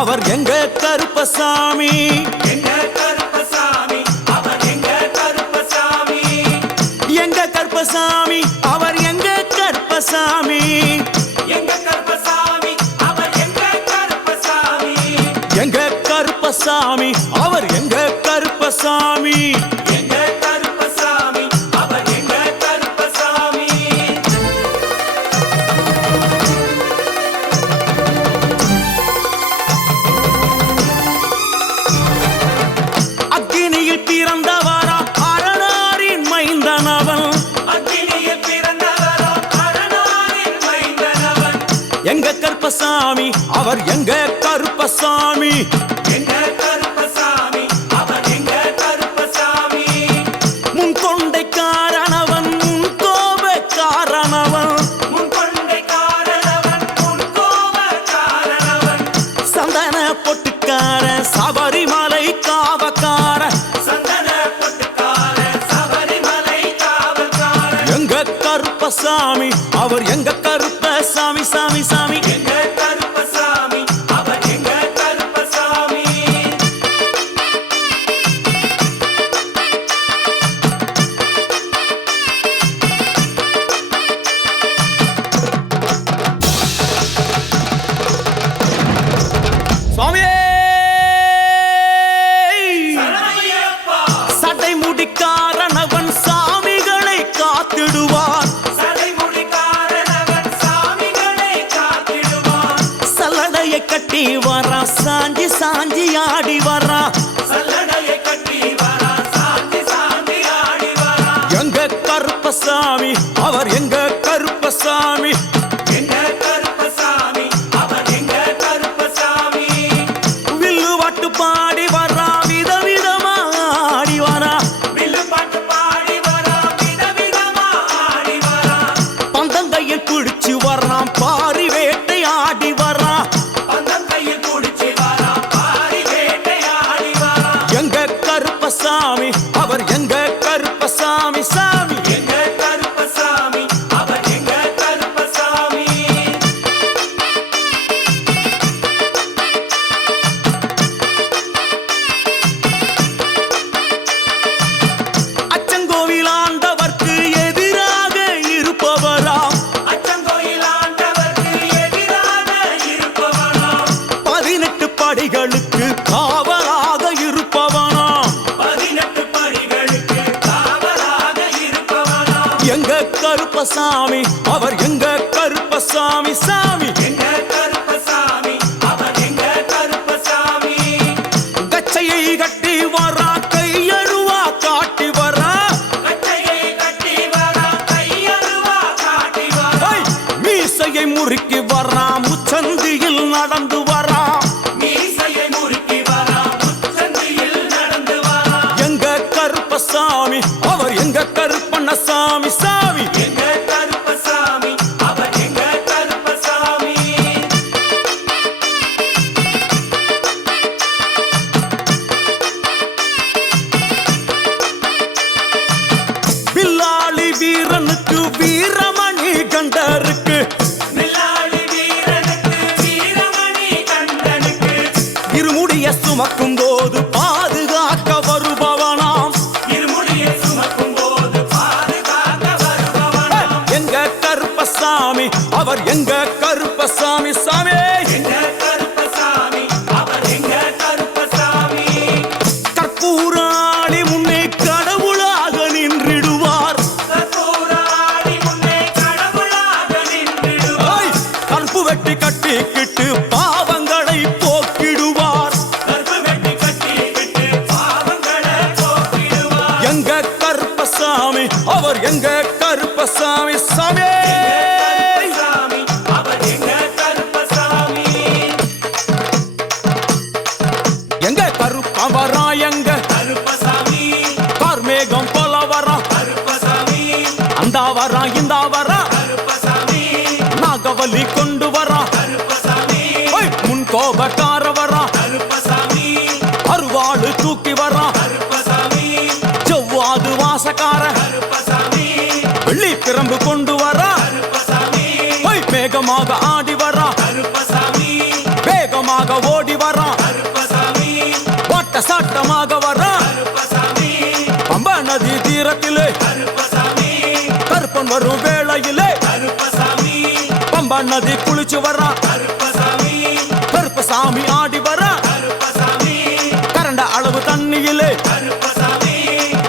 அவர் எங்க கருப்பசாமி. எங்க கருப்பசாமி அவர் எங்க கருப்பசாமி. எங்க கருப்பசாமி அவர் எங்க கருப்பசாமி. எங்க கருப்பசாமி அவர் எங்க கருப்பசாமி. எங்க கருப்பசாமி அவர் எங்க கருப்பசாமி. எங்க கருப்பசாமி அவர் எங்க கருப்பசாமி. அக்கினியில் பிறந்தவரா அரணாரின் மைந்தனவன். அக்கினியில் பிறந்தவரோ அரணாரின் மைந்தனவன். எங்க கருப்பசாமி அவர் எங்க கருப்பசாமி. எங்க கருப்பசாமி அவர் எங்க கருப்பசாமி. முன்கொண்டைக்காரனவன் முன்கோபக்காரனவன். முன்கொண்டைக்காரனவன் முன்கோபக்காரனவன். சந்தன பொட்டுக்கார சபரிமலை காவக்கார. சந்தன பொட்டுக்கார சபரிமலை காவல்காரன். எங்க கருப்பசாமி அவர் எங்க கருப்பசாமி. சாமி சாமி எங்க கருப்பசாமி அவர் எங்க கருப்பசாமி. சுவாமியே சரணமையப்பா. சட்டை முடிக்காரனவன் சாமிகளை காத்திடுவான். சடைமுடிக்காரனவன் சாமிகளை காத்திடுவான். சல்லடையை கட்டி வரா சாஞ்சி சாஞ்சி ஆடி வரா. சல்லடையை கட்டி வரா சாந்தி சாந்தி ஆடி வரா. எங்க கருப்பசாமி அவர் எங்க கருப்பசாமி. எங்க கருப்பசாமி அவர் எங்க கருப்பசாமி. வில்லு வாட்டு பாடி வரா விதவிதமா ஆடி வரா. வில்லு பாட்டு பாடி வரா விதவிதமா ஆடி வரா. பந்தங்கையில் பிடிச்சு வர்றான் பாரி வேட்டை ஆடி வரா. பந்தம் கையில் குடிச்சு வரா பாரி வேட்டையாடி வரா. எங்க கருப்பசாமி அவர் எங்க கருப்பசாமி. சாமி எங்க கருப்பசாமி அவர் எங்க கருப்பசாமி. அச்சங்கோவில் ஆண்டவர்க்கு எதிராக இருப்பவராம். அச்சங்கோயில் ஆண்டவர்க்கு எதிராக இருப்பவனாம். 18 படிகளுக்கு காவலாக இருப்பவனாம். 18 படிகளுக்கு காவலாக இருப்பவனாம். எங்க கருப்பசாமி அவர் எங்க கருப்பசாமி. சாமி எங்க கருப்பசாமி அவர் எங்க கருப்பசாமி. கச்சையை கட்டி வரா கையழுவா காட்டி வரா. கட்டையை கட்டி வரா கையருவா காட்டி வரா. ஐ, மீசையை முறுக்கி வரா முச்சந்தியில் நடந்து வரா. மீசையை முறுக்கி வரா முச்சந்தியில் நடந்து வரா. எங்க கருப்பசாமி அவர் எங்க கருப்பண்ணசாமி. சாமி எங்க கருப்பசாமி அவர் எங்க கருப்பசாமி. வில்லாளி வீரனுக்கு வீரமணி கண்டருக்கு. மில்லாளி வீரனுக்கு வீரமணி கண்டனுக்கு. இருமுடிய சுமக்கும் போது பாதுகாக்க வருபவனாம். இருமுடியை சுமக்கும் போது பாதுகாக்க வருபவனாம். எங்க கருப்பசாமி அவர் எங்க கருப்பசாமி. சாமி எங்க கருப்பசாமி அவர் எங்க கருப்பசாமி. கற்பூராளி முன்னே கடவுளாக நின்றிடுவார். கற்பூராடி முன்னே கடவுளாக நின்றிடுவார். கற்பு வெட்டி கட்டிக்கிட்டு பாவங்களை போக்கிடுவார். கற்பு வெட்டி கட்டிக்கிட்டு பாவங்களை போக்கிடுவார். எங்க கருப்பசாமி அவர் எங்க கருப்பசாமி. சாமி கருப்பசாமி அவர் எங்க கருப்பசாமி. எங்க கருப்பவரா எங்க கருப்பசாமி கார்மேகம் போல வரா. கருப்பசாமி அந்த வரா இந்த வரா கருப்பசாமி நாகவலி கொண்டு வரா. கருப்பசாமி முன் கோபக்கார வரா. கருப்பசாமி அருவாளு தூக்கி வரா. கருப்பசாமி செவ்வாது வாசக்கார கருப்பசாமி வெள்ளி பிரம்பு கொண்டு வரா. கருப்பசாமி மேகமாக ஆடி வரா. கருப்பசாமி வேகமாக ஓடி ஆட்டமாக வரான் கருப்பசாமி பம்பா நதி தீரத்திலே கருப்பசாமி கருப்பன் வரும் வேளையிலே கருப்பசாமி பம்பா நதி குளிச்சு வரான் கருப்பசாமி கருப்பசாமி ஆடி வரான் கருப்பசாமி கரண்ட அளவு தண்ணியிலே கருப்பசாமி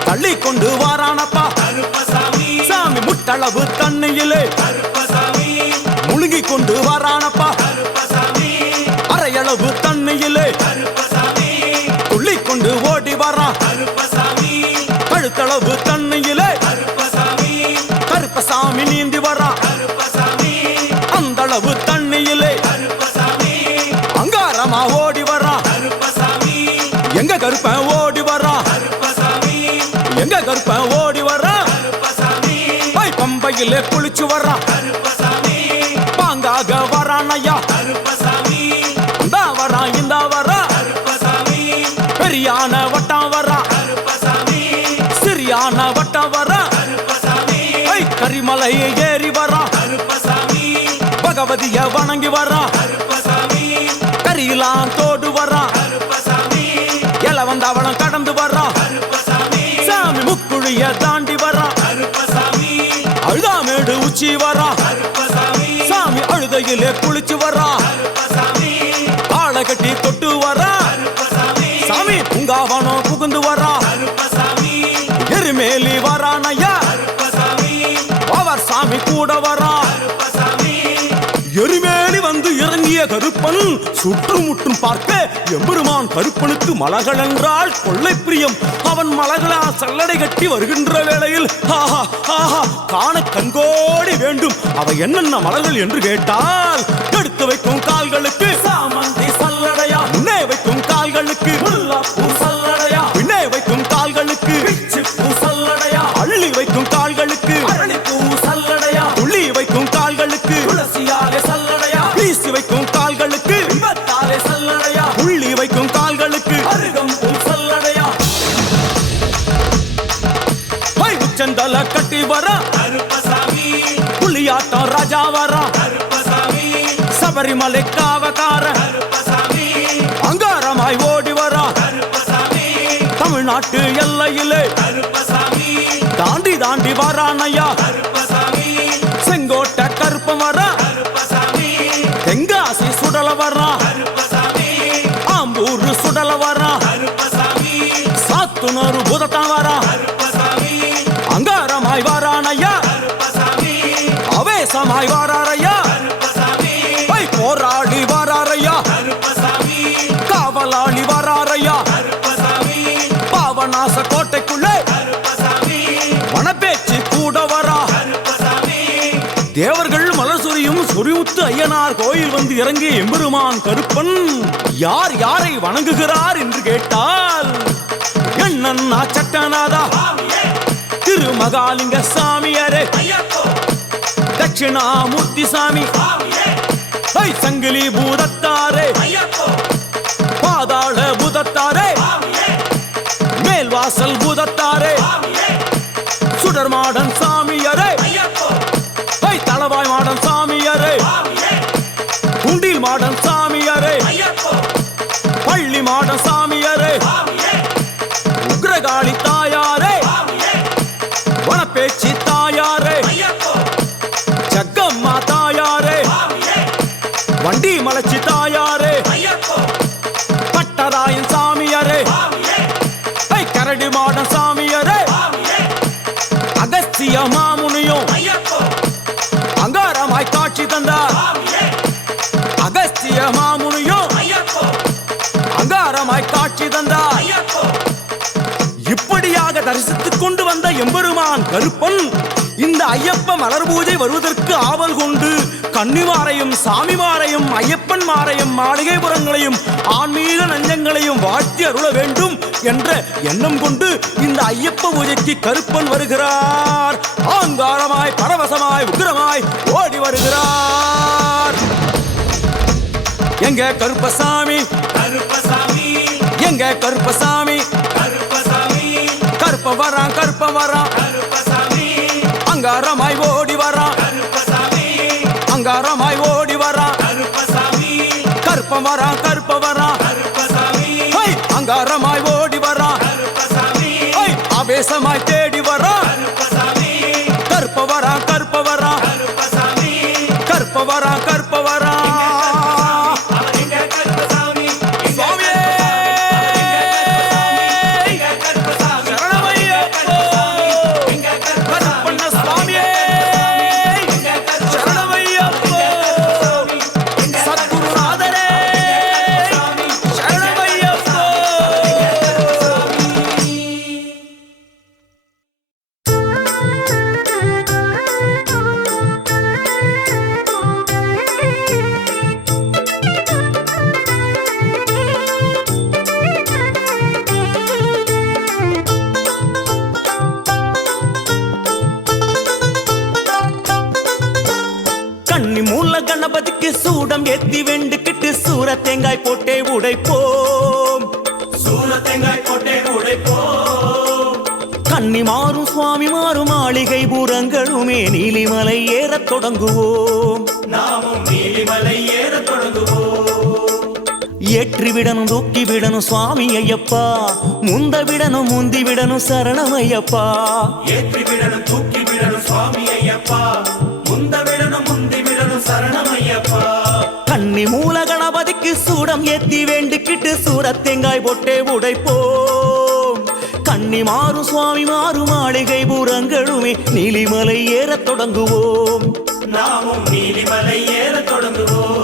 தள்ளி கொண்டு வாரானப்பா கருப்பசாமி சாமி முட்டளவு தண்ணியிலே கருப்பசாமி முழுகி கொண்டு வாரானப்பா கருப்பசாமி அரையளவு தண்ணியிலே கருப்பசாமி துள்ளி கொண்டு ஓடி வரான் கருப்பசாமி கழுத்தளவு தண்ணியிலே கருப்பசாமி கருப்பசாமி நீந்தி வரான் கருப்பசாமி அந்தளவு தண்ணியிலே கருப்பசாமி அங்காரமா ஓடி வரான் கருப்பசாமி எங்க கருப்பன் ஓடி வரான் கருப்பசாமி எங்க கருப்பன் ஓடி வரான் கருப்பசாமி பம்பையிலே குளிச்சு வரான் கருப்பசாமி பாங்காக வரான் ஐயா கருப்பசாமி இந்த வரான் இந்த வரான் கருப்பசாமி பெரியான வட்டம் வரான் கருப்பசாமி சிறியான வட்டம் வரான் கருப்பசாமி கரிமலை ஏறி வரான் கருப்பசாமி பகவதிய வணங்கி வரான் கருப்பசாமி கரியெல்லாம் தோடு வரான் கருப்பசாமி எல வந்தவளம் கடந்து வரான் கருப்பசாமி சாமி முக்குழிய தாண்டி வரான் கருப்பசாமி அழுதாமேடு உச்சி வரான் கருப்பசாமி சாமி அழுதையிலே குளிச்சு வரான் கருப்பசாமி ஆளை கட்டி தொட்டு வரான் கருப்பசாமி சாமி பூங்காவனம் புகுந்து வரான் கருப்பசாமி எருமேலி வரான் ஐயா கருப்பசாமி அவர் சாமி கூட வரான் கருப்பசாமி எருமேலி வந்து இறங்கிய கருப்பன் சுற்றுமுற்றும் பார்க்க எம்பெருமான் கருப்பனுக்கு மலகள் என்றால் கொள்ளை பிரியம் அவன் மலகளா சல்லடை கட்டி வருகின்ற வேளையில் ஆஹா ஆஹா காண கண்கோடி வேண்டும் அவை என்னென்ன மலர்கள் என்று கேட்டால் எடுத்து வைக்கும் கால்களுக்கு சாமந்தி சல்லடையா முன்னே வைக்கும் கால்களுக்கு முல்லைப்பூ சல்லடையா பின்னே வைக்கும் கால்களுக்கு பிச்சிப்பூ சல்லடையா அள்ளி வைக்கும் கால்களுக்கு அரளிப்பூ சல்லடையா துள்ளி வைக்கும் கால்களுக்கு துளசியாலே சல்லடையா வீசி வைக்கும் கால்களுக்கு விபத்தாலே சல்லடையா புள்ளி வைக்கும் கால்களுக்கு அருகம்பூ சல்லடையா உச்சந்தல கட்டி வரா கருப்பசாமி புலியாட்டம் ராஜா வரா கருப்பசாமி சபரிமலை காவக்கார கருப்பசாமி அங்காரமாய் ஓடி வரா கருப்பசாமி தமிழ்நாட்டு எல்லையிலே கருப்பசாமி தாண்டி தாண்டி வரானையா கருப்பசாமி செங்கோட்டை கருப்பம் வரா கருப்பசாமி தெங்காசி சுடல வரா கருப்பசாமி ஆம்பூர் சுடல வரா கருப்பசாமி சாத்துனூர் புதத்தான் வரா கருப்பசாமி அங்காரமாய் வரானையா கருப்பசாமி அவேசமாய் வராரையா கருப்பசாமி போராடி வராரையா கருப்பசாமி காவலாளி வராரையா கருப்பசாமி பாவநாச கோட்டைக்குள்ளே கருப்பசாமி வனப்பேச்சு கூட வரா கருப்பசாமி தேவர்கள் மலர் சொரியும் சொரிமுத்து ஐயனார் கோயில் வந்து இறங்கிய எம்பெருமான் கருப்பன் யார் யாரை வணங்குகிறார் என்று கேட்டால் என்னன்னா சட்டநாதா சுவாமியே திருமகாலிங்க சாமியாரே ஐயப்போ தட்சிணாமூர்த்தி சாமி சுவாமியே சங்கிலி பூதத்தாரே ஐயப்போ பாதாள பூதத்தாரே சுவாமியே மேல்வாசல் பூதத்தாரே சுவாமியே சுடர்மாடன் சாமியாரே ஐயப்போ தளவாய் மாடன் சாமியாரே சுவாமியே குண்டில் மாடன் சாமியாரே ஐயப்போ பள்ளி மாடன் சாமியாரே சுவாமியே உக்ரகாளி தாயாரே சுவாமியே வனப்பேச்சி தாயாரே ஐயப்போ ஜக்கம்மா தாயாரே சுவாமியே வண்டி மலைச்சி தாயாரே ஐயப்போ பட்டராயன் சாமியாரே சுவாமியே கரடி மாடன் சாமியாரே சுவாமியே அகஸ்திய மாமுனியும் ஐயப்போ அங்காரமாய் காட்சி தந்தார் சுவாமியே அகஸ்திய மாமுனியும் ஐயப்போ அங்காரமாய் காட்சி தந்தார் ஐயப்போ இப்படியாக தரிசித்துக் கொண்டு வந்த எம்பெருமான் கருப்பன் இந்த ஐயப்ப மலர் பூஜை வருவதற்கு ஆவல் கொண்டு கன்னிமாரையும் சாமிமாரையும் ஐயப்பன் மாரையும் மாளிகைபுரங்களையும் ஆன்மீக நஞ்சங்களையும் வாழ்த்தி அருள வேண்டும் என்ற எண்ணம் கொண்டு இந்த ஐயப்ப பூஜைக்கு கருப்பன் வருகிறார். ஆங்காரமாய் பரவசமாய் உக்கிரமாய் ஓடி வருகிறார். எங்க கருப்பசாமி கருப்பசாமி எங்க கருப்பசாமி கருப்பசாமி கருப்ப வரான் கருப்ப வரான் கருப்பசாமி அங்காரமாய் ஓடி வரான் கருப்பசாமி அங்காரமாய் ஓடி வரான் கருப்பசாமி கருப்ப வரான் கருப்ப வரான் கருப்பசாமி அங்காரமாய் ஓடி வரான் தேசமாய் தேடி வரா கருப்பசாமி கற்பவரா கற்பவரா கருப்பசாமி கற்பவரா கற்பவரா அவன் எங்க கருப்பசாமி சுவாமியே எங்க கருப்பசாமி சரணமையப்போ கருப்பண்ண சுவாமியே சரணமையப்போ சத்குருநாதரே சரணமையப்போ கன்னி மூல கணபதிக்கு சூடம் ஏத்தி வெண்டுக்கிட்டு சூர தேங்காய் போட்டே உடைப்போம் சூர தேங்காய் போட்டே உடைப்போம் கன்னி மாறும் சுவாமி மாறும் மாளிகை பூரங்களுமே நீலிமலை ஏறத் தொடங்குவோம் நாமும் நீலிமலை ஏற தொடங்குவோம் ஏற்றி விடணும் தூக்கி விடணும் சுவாமி ஐயப்பா முந்த விடணும் முந்தி விடணும் சரணம் ஐயப்பா ஏற்றி விடணும் தூக்கி விடணும் சுவாமி ஐயப்பா முந்த விடணும் முந்தி விடணும் சரணம் ஐயப்பா கன்னி மூல கணபதிக்கு சூடம் ஏத்தி வேண்டிக்கிட்டு சூர தேங்காய் போட்டே உடைப்போம் கன்னி மாறும் சுவாமி மாறும் மாளிகை பூரங்களுமே நீலிமலை ஏறத் தொடங்குவோம் நாமும் நீலிமலை ஏற தொடங்குவோம்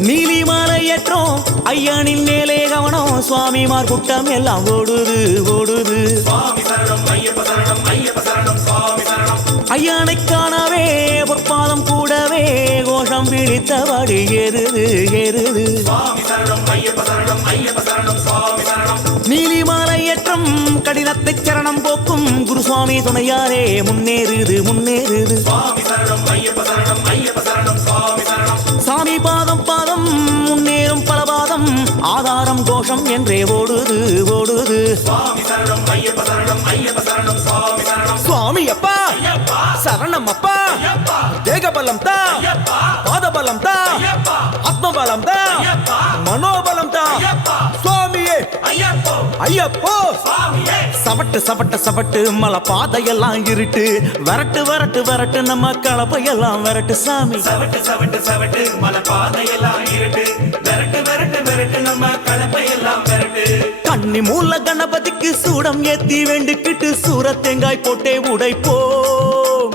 நீலிமலை ஏற்றோம் ஐயனின் மேலே கவனம் சுவாமிமார் கூட்டம் எல்லாம் ஓடுது ஓடுது சுவாமி சரணம் ஐயப்ப சரணம் ஐயப்ப சரணம் சுவாமி சரணம் ஐயனை காணவே பொற்பாதம் கூடவே கோஷம் பிடித்தபடி ஏறுது ஏறுது சுவாமி சரணம் ஐயப்ப சரணம் ஐயப்ப சரணம் சுவாமி சரணம் நீலிமலை ஏற்றம் கடினத்தை சரணம் போக்கும் குருசுவாமி துணையாரே முன்னேறுது முன்னேறுது சுவாமி சரணம் ஐயப்ப சரணம் ஐயப்ப சரணம் சுவாமி சரணம் சாமி பாதம் பாதம் முன்னேறும் பல பாதம் ஆதாரம் கோஷம் என்றே ஓடுது ஓடுது சுவாமி சரணம் ஐயப்ப சரணம் ஐயப்ப சரணம் சுவாமி சரணம் சுவாமி அப்பா ஐயப்பா சரணம் அப்பா ஐயப்பா தேகபலம் தா ஐயப்பா பாதபலம் தா ஐயப்பா ஆத்மபலம் தா ஐயப்பா மனோபலம் தா ஐயப்பா சுவாமியே ஐயப்போ ஐயப்போ சுவாமியே சவட்டு சவட்டு சவட்டு மலை பாதையெல்லாம் இருட்டு வரட்டு வரட்டு வரட்டு நம்ம கலப்பையெல்லாம் வரட்டு சாமி சவட்டு சவட்டு சவட்டு மலை பாதையெல்லாம் இருட்டு விரட்டு விரட்டு விரட்டு நம்ம கலப்பை எல்லாம் விரட்டு கன்னி மூல கணபதிக்கு சூடம் ஏத்தி வேண்டிக்கிட்டு சூர தேங்காய் போட்டே உடைப்போம்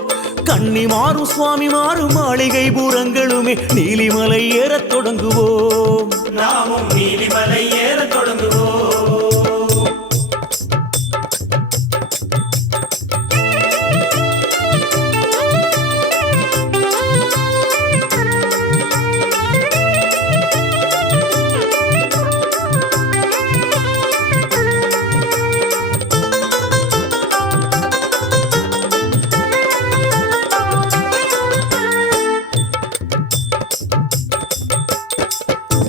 கன்னி மாறும் சுவாமி மாறும் மாளிகை பூரங்களுமே நீலிமலை ஏறத் தொடங்குவோம் நாமும் நீலிமலை ஏற தொடங்குவோம்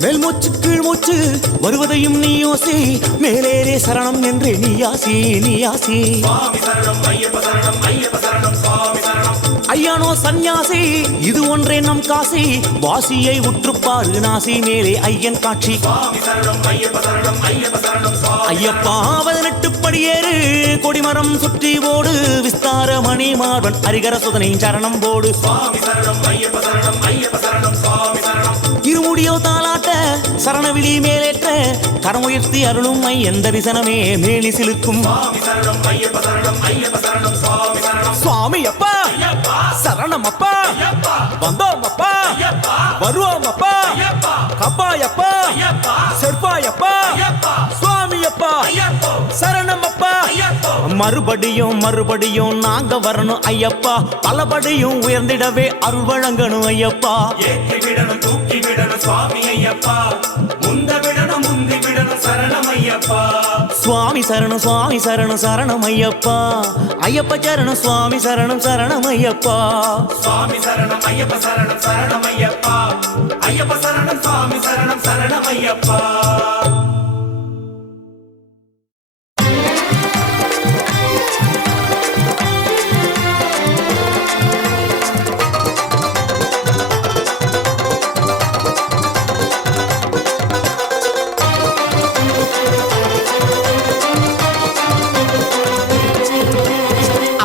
மேல் மூச்சு கீழ் மூச்சு வருவதையும் நீ யோசி மேலேரே சரணம் என்றே நீ யாசி நீ யாசி சுவாமி சரணம் ஐயப்ப சரணம் ஐயப்ப சரணம் சுவாமி சரணம் ஐயானோ சந்நியாசி இது ஒன்றே நம் காசி வாசியை உற்றுப்பாரு நாசி மேலே ஐயன் காட்சி சுவாமி சரணம் ஐயப்ப சரணம் ஐயப்ப சரணம் சுவாமி ஐயப்பா 18 படியேறு கொடிமரம் சுற்றி ஓடு விஸ்தார மணி மார்பன் ஹரிகர சுதனை சரணம் போடு சுவாமி சரணம் ஐயப்ப சரணம் ஐயப்ப சரணம் சுவாமி சரணம் இருமுடியோ தாளாட்ட சரணவிழி மேலேற்ற கரமுயர்த்தி அருளும் ஐயன் தரிசனமே மேலி சிலுக்கும் சுவாமி சரணம் ஐயப்ப சரணம் ஐயப்ப சரணம் சுவாமி சரணம் சுவாமி அப்பா ஐயப்பா சரணம் அப்பா ஐயப்பா வந்தோம் அப்பா ஐயப்பா வருவோம் அப்பா ஐயப்பா கப்பாயப்பா ஐயப்பா செற்பாயப்பா ஐயப்பா சுவாமி அப்பா ஐயப்போ சரணம் அப்பா ஐயப்போ மறுபடியும் மறுபடியும் நாங்க வரணும் ஐயப்பா, பலபடியும் உயர்ந்திடவே அருள் வழங்கணும் ஐயப்பா. ஏற்றி விடணும் தூக்கி விடணும் சுவாமி ஐயப்பா, முந்த விடணும் முந்தி விடணும் சரணம் ஐயப்பா. சுவாமி சரணம் சுவாமி சரணம் சரணம் ஐயப்பா, ஐயப்ப சரணம் சுவாமி சரணம் சரணம் ஐயப்பா. சுவாமி சரணம் ஐயப்ப சரணம் சரணம் ஐயப்பா, ஐயப்ப சரணம் சுவாமி சரணம் சரணம் ஐயப்பா.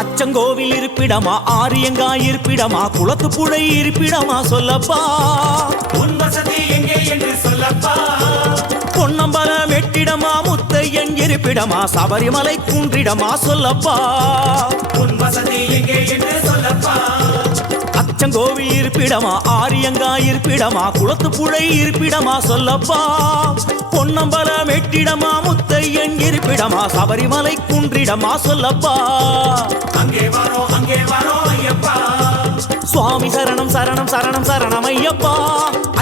அச்சங்கோவில் இருப்பிடமா, ஆரியங்காய் இருப்பிடமா, குளத்து புழை இருப்பிடமா சொல்லப்பா. உன் வசதி எங்கே என்று சொல்லப்பா. பொன்னம்பலம் எட்டிடமா, முத்தையன் இருப்பிடமா, சபரிமலை குன்றிடமா சொல்லப்பா. உன் வசதி எங்கே என்று சொல்லப்பா. அச்சங்கோவில் இருப்பிடமா, ஆரியங்காய் இருப்பிடமா, குளத்து புழை இருப்பிடமா சொல்லப்பா. பொன்னம்பலம் எட்டிடமா, முத்தையன் இருப்பிடமா, சபரிமலை குன்றிடமா சொல்லப்பா. அங்கே வரோம் ஐயப்பா. சுவாமி சரணம் சரணம் சரணம் சரணம் ஐயப்பா,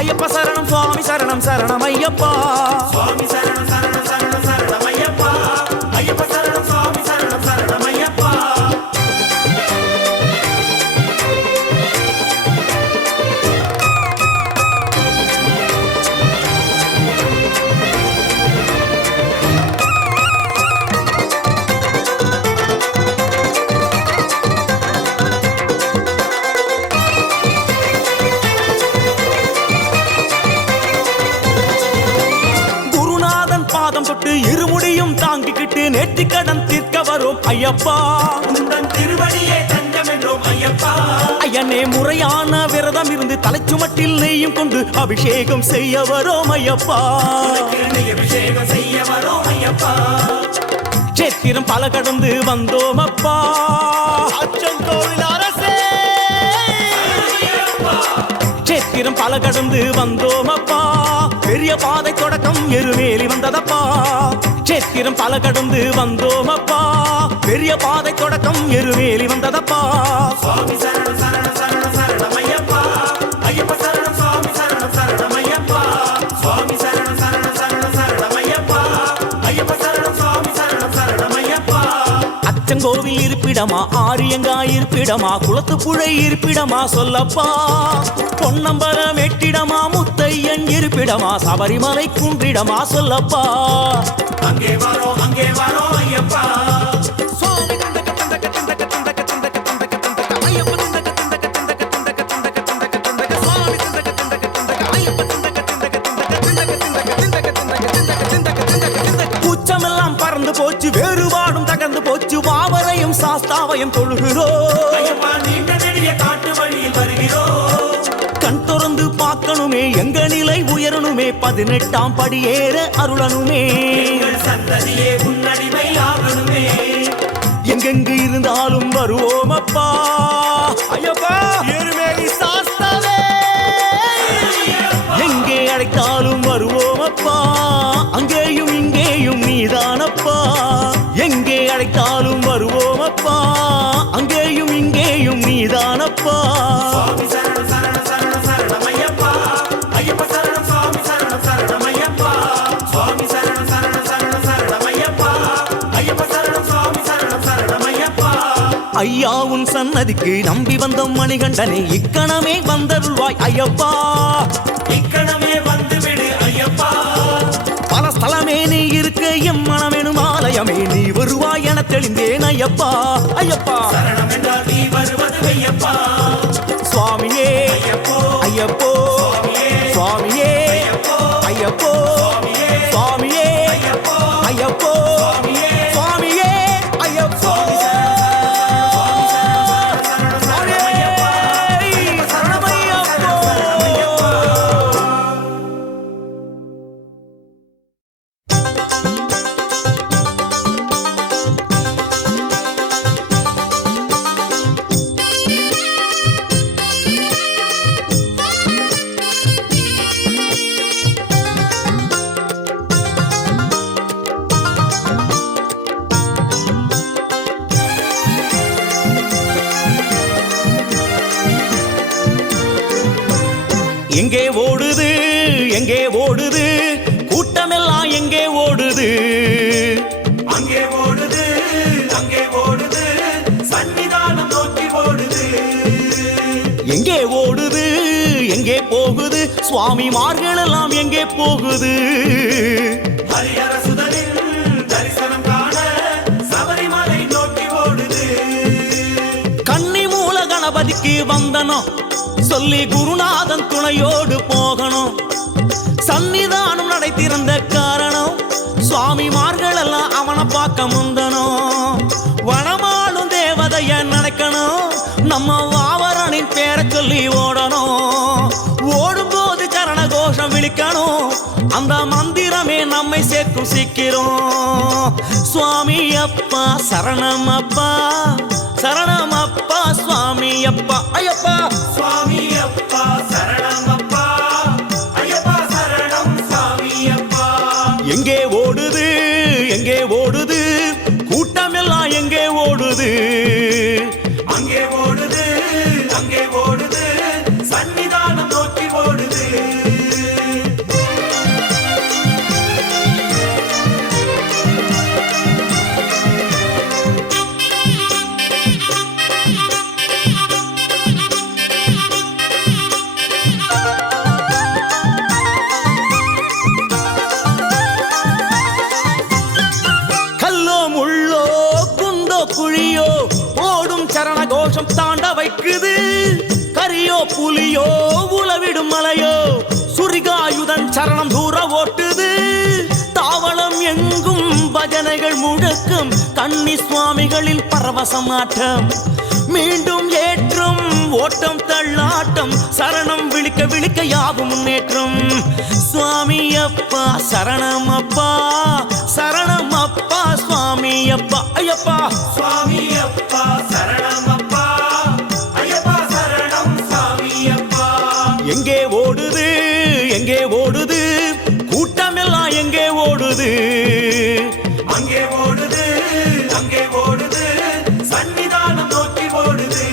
ஐயப்ப சரணம் சுவாமி சரணம் சரணம் ஐயப்பா. சுவாமி சரணம் சரணம் சரணம் சரணம் ஐயப்பா, ஐயப்ப சரணம் சுவாமி சரணம் சரணம் ஐயப்பா. தொட்டு இருமுடியும் தாங்கிக்கிட்டு நேர்த்தி கடன் தீர்க்க வரும் ஐயப்பா. உந்தன் திருவடியே தஞ்சம் என்றோம் ஐயப்பா. ஐயனே முறையான விரதம் இருந்து தலைச்சுமட்டில் நெய்யும் கொண்டு அபிஷேகம் செய்ய வரோம் ஐயப்பா. அபிஷேகம் செய்ய வரோம் ஐயப்பா. சேத்திரம் பல கடந்து வந்தோம் அப்பா. அச்சங்கோவில் அரசே சேத்திரம் பல கடந்து வந்தோம் அப்பா. பெரிய பாதை தொடக்கம் எருமேலி வந்ததப்பா. சேத்திரம் பல கடந்து வந்தோம் அப்பா. பெரிய பாதை தொடக்கம் எருமேலி வந்ததப்பா. சுவாமி சரணம் சரணம் சரணம் சரணம் ஐயப்பா, ஐயப்ப சரணம் சுவாமி சரணம் சரணம் ஐயப்பா. சுவாமி சரணம் சரணம் சரணம் சரணம் ஐயப்பா, ஐயப்ப சரணம் சுவாமி சரணம் சரணம் ஐயப்பா. அச்சங்கோவில் இருப்பிடமா, ஆரியங்காய் இருப்பிடமா, குளத்து புழை இருப்பிடமா சொல்லப்பா. பொன்னம்பலம் எட்டிடமா, முத்தையன் இருப்பிடமா, சபரிமலை குன்றிடமா சொல்லப்பா. அங்கே வரோம் ஐயப்பா. கூச்சமெல்லாம் பறந்து போச்சு, வேறுபாடும் தகர்ந்து போச்சு, வாவரையும் சாஸ்தாவையும் தொழுகிறோம். நீண்ட நெடிய காட்டு வழியில் வருகிறோம். கண் திறந்து பார்க்கணுமே, எங்க நிலை உயரணுமே, 18ஆம் படியேற அருளனுமே. சந்ததியே உன்னடிமை ஆகணுமே. எங்கெங்கு இருந்தாலும் வருவோம் அப்பா. ஐயப்பா எருமேலி சாஸ்தாவே, எங்கே அழைத்தாலும் வருவோம் அப்பா. அங்கேயும் இங்கேயும் நீதானப்பா. எங்கே அழைத்தாலும் வருவோம் அப்பா. அங்கேயும் இங்கேயும் நீதானப்பா. சுவாமி சரணம் சரணம் சரணம் சரணம் ஐயப்பா, ஐயப்ப சரணம் சுவாமி சரணம் சரணம் ஐயப்பா. சுவாமி சரணம் சரணம் சரணம் சரணம் ஐயப்பா, ஐயப்ப சரணம் சுவாமி சரணம் சரணம் ஐயப்பா. ஐயா உன் சன்னதிக்கு நம்பி வந்தோம் மணிகண்டனே, இக்கணமே வந்தருள்வாய் ஐயப்பா. இக்கணமே வந்துவிடு ஐயப்பா. பல ஸ்தலமே நீ இருக்க, எம் மனமெனும் ஆலயமே நீ வருவாய் என தெளிந்தேன் ஐயப்பா. ஐயப்பா சரணம் என்றால் நீ வருவது ஐயப்பா. சுவாமியே ஐயப்போ ஐயப்போ சுவாமியே ஐயப்போ சுவாமியே ஐயப்போ சுவாமியே ஐயப்போ. எங்கே ஓடுது எங்கே ஓடுது கூட்டமெல்லாம் எங்கே ஓடுது அங்கே ஓடுது அங்கே ஓடுது சன்னிதானம் நோக்கி ஓடுது எங்கே ஓடுது எங்கே போகுது சுவாமிமார்கள் எல்லாம் எங்கே போகுது ஹரிஹர சுதனின் தரிசனம் காண சபரிமலை நோக்கி ஓடுது கன்னி மூல கணபதிக்கு வந்தனம் சொல்லி குருநாதன் துணையோடு போகணும் சன்னிதானம் நடை திறந்த காரணம் சுவாமிமார்கள் எல்லாம் அவனை பார்க்க முந்தனும் வனமாளும் தேவதைய நினைக்கணும் நம்ம வாவரனின் பேரை சொல்லி ஓடணும் ஓடும்போது சரண கோஷம் விழிக்கணும் அந்த மந்திரமே நம்மை சேர்க்கும் சீக்கிரம் சுவாமி அப்பா சரணம் அப்பா சரணம் அப்பா சுவாமி அப்பா ஐயப்பா சுவாமி அப்பா சரணம் அப்பா ஐயப்பா சரணம் சுவாமி அப்பா எங்கே ஓடுது எங்கே ஓடுது கூட்டமெல்லாம் எங்கே ஓடுது அங்கே ஓடுது அங்கே ஓடுது சன்னிதானம் நோக்கி ஓடுது குழியோ ஓடும் சரண கோஷம் தாண்ட வைக்குது கரியோ புலியோ உலவிடும் மலையோ சுரிகாயுதன் சரணம் தூர ஓட்டுது தாவளம் எங்கும் பஜனைகள் முழக்கம் கன்னி சுவாமிகளில் பரவசமாட்டம் மீண்டும் ஏற்றம் ஓட்டம் தள்ளாட்டம் சரணம் விழிக்க விழிக்க யாவும் முன்னேற்றம் சுவாமி அப்பா சரணம் அப்பா சரணம் அப்பா சுவாமி அப்பா ஐயப்பா சுவாமி அப்பா சரணம் அப்பா ஐயப்பா சரணம் சுவாமி அப்பா எங்கே ஓடுது எங்கே ஓடுது கூட்டமெல்லாம் எங்கே ஓடுது அங்கே ஓடுது அங்கே ஓடுது சன்னிதானம் நோக்கி ஓடுது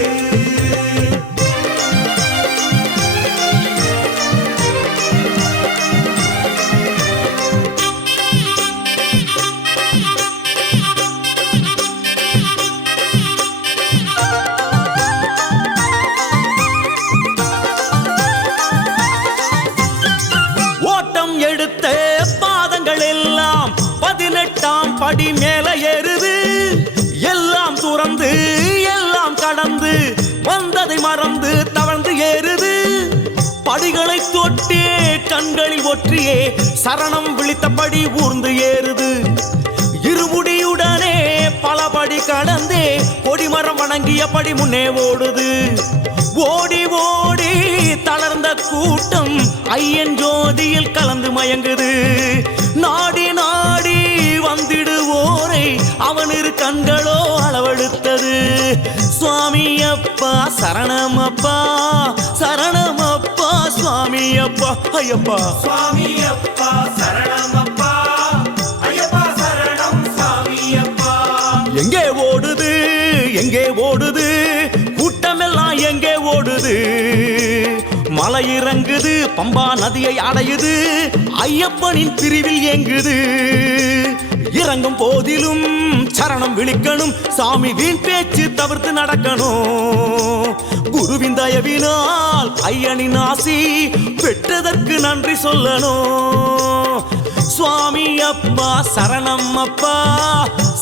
ஓட்டம் எடுத்த பாதங்கள் எல்லாம் 18ஆம் படி மேல ஏறுது எல்லாம் துறந்து எல்லாம் கடந்து வந்ததை மறந்து தவழ்ந்து ஏறுது படிகளை தொட்டே கண்களில் ஒற்றியே சரணம் விழித்தபடி ஊர்ந்து ஏறுது இருமுடியுடனே பலபடி கடந்தே கொடிமரம் வணங்கியபடி முன்னே ஓடுது ஓடி ஓடி தளர்ந்த கூட்டம் ஐயன் ஜோதியில் கலந்து மயங்குது நாடி நாடி வந்திடுவோரை அவனிரு கண்களோ அளவெடுத்தது சுவாமி அப்பா சரணம் அப்பா சரணம் அப்பா சுவாமி அப்பா ஐயப்பா சுவாமி அப்பா சரணம் அப்பா ஐயப்பா சரணம் சுவாமி அப்பா எங்கே ஓடுது எங்கே ஓடுது கூட்டமெல்லாம் எங்கே ஓடுது மலை இறங்குது பம்பா நதியை அடையுது ஐயப்பனின் பிரிவில் ஏங்குது இறங்கும் போதிலும் சரணம் விழிக்கணும் சாமி வீண் பேச்சு தவிர்த்து நடக்கணும் குருவின் தயவினால் ஐயனின் ஆசி பெற்றதற்கு நன்றி சொல்லணும் சுவாமி அப்பா சரணம் அப்பா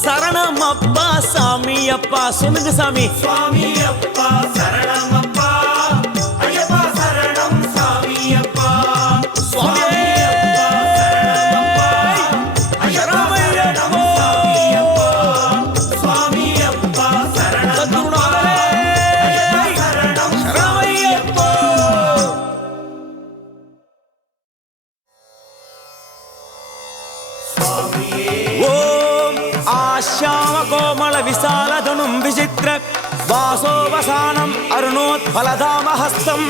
சரணம் அப்பா சாமி அப்பா சொல்லுங்க சாமி சுவாமி அப்பா சரணம் அப்பா ஐயப்பா சரணம் சுவாமி அப்பா சுவாமி அப்பா சரணம் அப்பா ஐயப்பா சரணம் சுவாமி அப்பா சுவாமி அப்பா சரணம் அப்பா ஐயப்பா சரணம் சுவாமி அப்பா ஓம் ஆஷாம கோமள விசாலதனும் விசித்திர வாசோவசானம் அருணோத்பலதாமஹஸ்தம்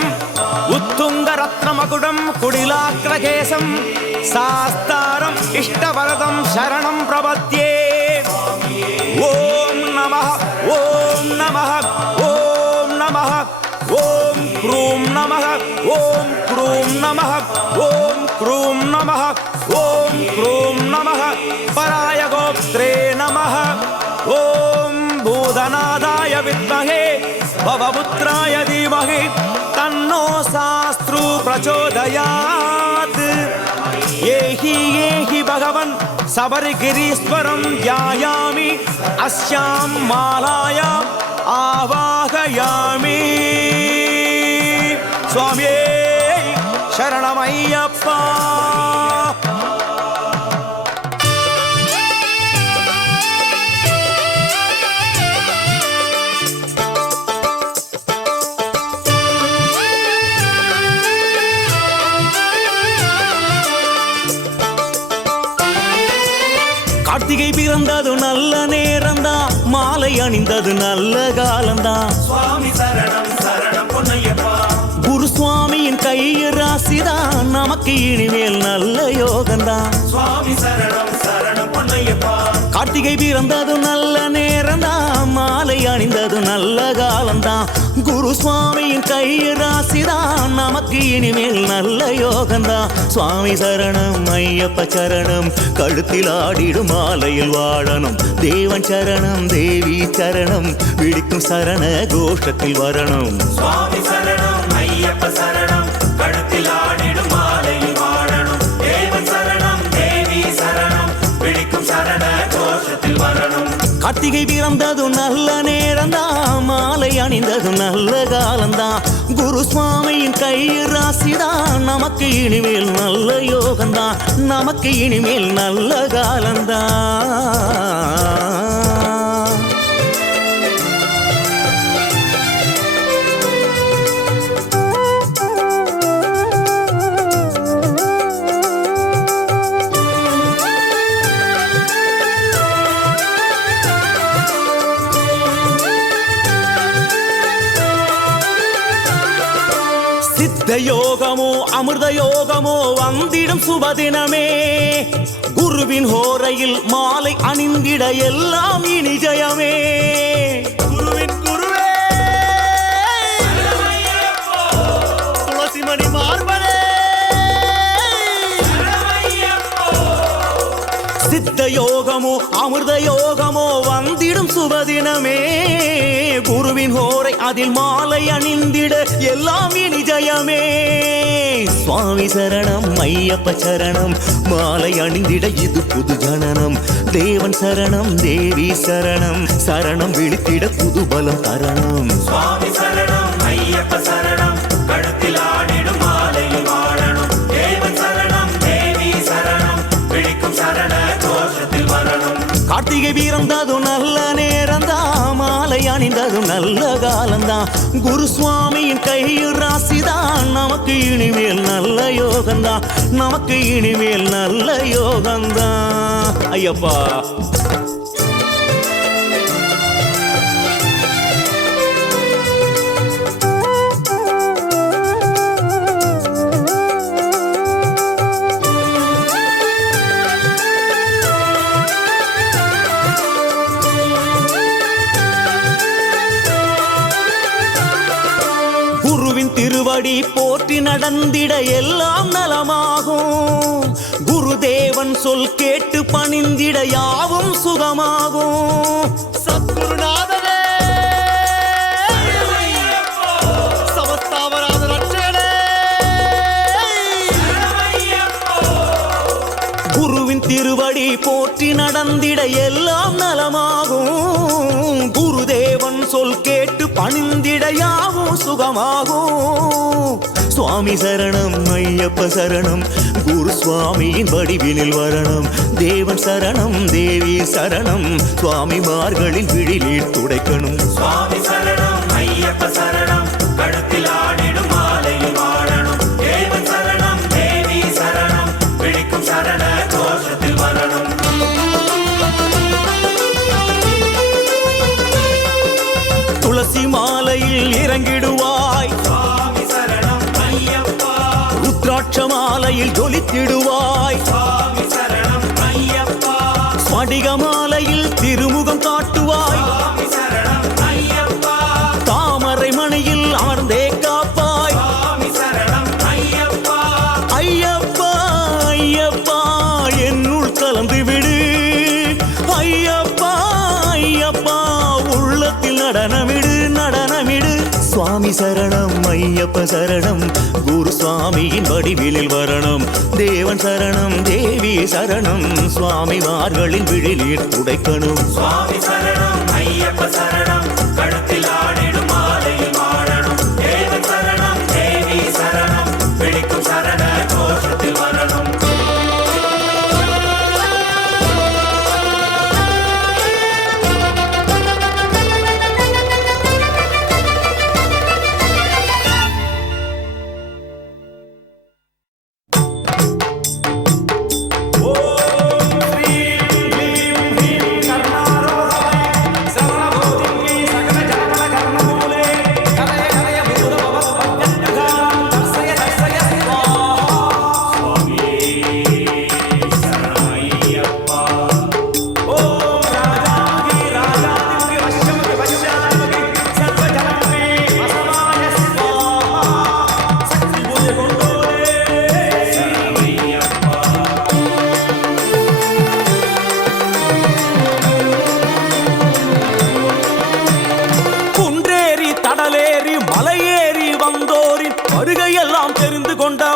உத்துங்க ரத்னமகுடம் குடிலாக்ரகேசம் சாஸ்தாரம் இஷ்டவரதம் சரணம் பிரபத்யே ஓம் நமः ஓம் நமः ஓம் நமः ஓம் க்ரூம் நமः ஓம் க்ரூம் நமः ஓம் க்ரூம் நமः ஓம் க்ரூம் நமः பராய கோப்த்ரே நமः ஓம் பூதநாதாய வித்மஹே பவபுத்ராய தீமஹி தன்னோ சாஸ்த்ரு பிரச்சோதயாத் ஏஹி பகவன் சபரிகிரீஸ்வரம் தியாயாமி அஸ்யாம் மாலாயாம் ஆவாகயாமி சுவாமியே சரணமையப்பா. கார்த்திகை பிறந்தது நல்ல நேரம்தான், மாலை அணிந்தது நல்ல காலம்தான். சுவாமி சரணம் சரணம் பொன்னையப்பா. குரு சுவாமியின் கையில் ராசிதான், நமக்கு இனிமேல் நல்ல யோகம்தான். சுவாமி சரணம் சரணம் பொன்னையப்பா. கார்த்திகை பிறந்தது நல்ல நேரம்தான், மாலை அணிந்தது நல்ல காலம்தான். குரு சுவாமியின் கையில் ராசிதான், நமக்கு இனிமேல் நல்ல யோகம்தான். சுவாமி சரணம் ஐயப்ப சரணம், கழுத்தில் ஆடிடும் மாலையில் வாழணும். தேவன் சரணம் தேவி சரணம், விழிக்கும் சரண கோஷத்தில் வரணும். சுவாமி சரணம் ஐயப்ப சரணம், கழுத்தில் ஆடிடும் மாலையில் வாழணும். தேவன் சரணம் தேவி சரணம், பிடிக்கும் சரண கோஷத்தில் வரணும். கார்த்திகை பிறந்தது நல்ல நேரம்தான், மாலை அணிந்தது நல்ல காலம்தான். குரு சுவாமியின் கையில் ராசிதான், நமக்கு இனிமேல் நல்ல யோகம்தான். நமக்கு இனிமேல் நல்ல காலம்தான். சித்த யோகமோ அமிர்த யோகமோ வந்திடும் சுபதினமே, குருவின் ஹோரையில் மாலை அணிந்திட எல்லாம் இனி ஜெயமே. குருவின் குருவே துளசிமணி மார்பனே, சித்த யோகமோ அமிர்த யோகமோ வந்திடும் சுபதினமே, குருவின் ஹோரை அதில் மாலை அணிந்திட எல்லாம் இனி ஜெயமே. சுவாமி சரணம் ஐயப்ப சரணம், மாலை அணிந்திட இது புது ஜனனம். தேவன் சரணம் தேவி சரணம், சரணம் விழித்திட புது பலம் தரணம். சுவாமி சரணம் ஐயப்ப சரணம், கழுத்தில் ஆடிடும் மாலையில் வாழணும். தேவன் சரணம் தேவி சரணம், பிடிக்கும் சரண கோஷத்தில் வரணும். கார்த்திகை பிறந்தது நல்ல நேரம்தான், மாலை அணிந்தது நல்ல காலம்தான். குரு சுவாமியின் கையில் ராசிதான், நமக்கு இனிமேல் நல்ல யோகம்தான். நமக்கு இனிமேல் நல்ல யோகம்தான். ஐயப்பா குருவின் திருவடி போற்றி நடந்திட எல்லாம் நலமாகும். குருதேவன் சொல் கேட்டு பணிந்திட யாவும் சுகமாகும். சத்குருநாதனே சமஸ்தாவராத ரட்சகனே, குருவின் திருவடி போற்றி நடந்திட எல்லாம் நலமாகும். குருதேவன் சொல் கேட்டு பணிந்திட யாவும் சுகமாகும். சுவாமி சரணம் ஐயப்ப சரணம், குரு சுவாமியின் வடிவினில் வரணும். தேவன் சரணம் தேவி சரணம், சுவாமிமார்களின் விழிநீர் துடைக்கணும். சுவாமி சரணம் ஐயப்ப சரணம், கழுத்தில் ஆடிடும் மாலையில் வாழணும். தேவன் சரணம் தேவி சரணம், பிடிக்கும் சரண கோஷத்தில் வரணும். துளசி மாலையில் இறங்கிடுவாய், சுவாமி சரணம் ஐயப்பா. ருத்ராட்ச மாலையில் ஜொலித்திடுவாய், சுவாமி சரணம் ஐயப்பா. ஸ்படிக மாலையில் திருமுகம் காட்டுவாய், சுவாமி சரணம் ஐயப்பா. தாமரை மணியில் அமர்ந்தே சுவாமி சரணம் ஐயப்ப சரணம் குரு சுவாமியின் வடிவிலில் வரணும் தேவன் சரணம் தேவி சரணம் சுவாமிமார்களின் விழிநீர் துடைக்கணும் சுவாமி சரணம் ஐயப்ப சரணம் கழுத்தில் ஆடிடும் மாலையில் மாறணும் தேவன் சரணம் தேவி சரணம் பிடிக்கும் சரண கோஷத்தில் வரணும்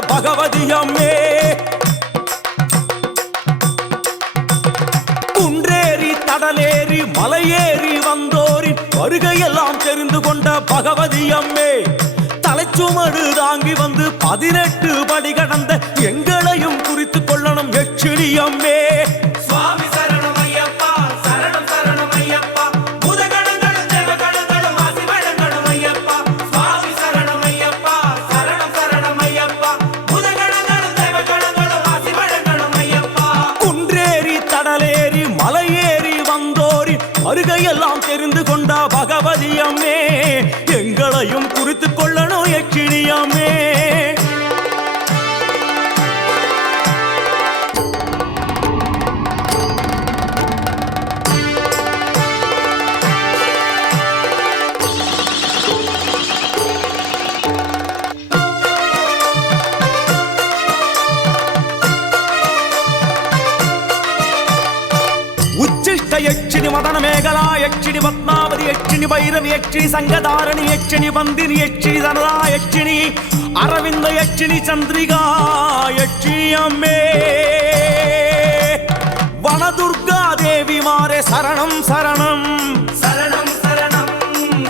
பகவதியம்மே குன்றேறி தடலேறி மலையேறி வந்தோரின் வருகையெல்லாம் தெரிந்து கொண்ட பகவதியம்மே தலைச்சுமடு தாங்கி வந்து 18 படி கடந்த எங்களையும் குறித்து கொள்ளணும் எச்சினியம்மே சுவாமி சரணம் ஐயப்பா சரணம் சரணம் ஐயப்பா பூதகணங்களும் தேவகணங்களும் ஆசி வழங்கணும் ஐயப்பா சுவாமி சரணம் ஐயப்பா சரணம் சரணம் ஐயப்பா பூதகணங்களும் தேவகணங்களும் ஆசி வழங்கணும் ஐயப்பா குன்றேறி தடலேறி மலையேறி வந்தோரி வருகையெல்லாம் தெரிந்து கொண்ட பகவதியம்மே எங்களையும் குறித்து கொள்ளணும் எச்சினியம்மே யட்சினி மதன மேகலா யட்சினி பத்மாவதி யட்சினி பைரவி யட்சினி சங்கதாரணி யட்சினி பந்தினி யட்சினி தனதா யட்சினி அரவிந்த யட்சினி சந்திரிகா யட்சினி அம்மே வனதுர்கா தேவி மாரே சரணம் சரணம் சரணம் சரணம்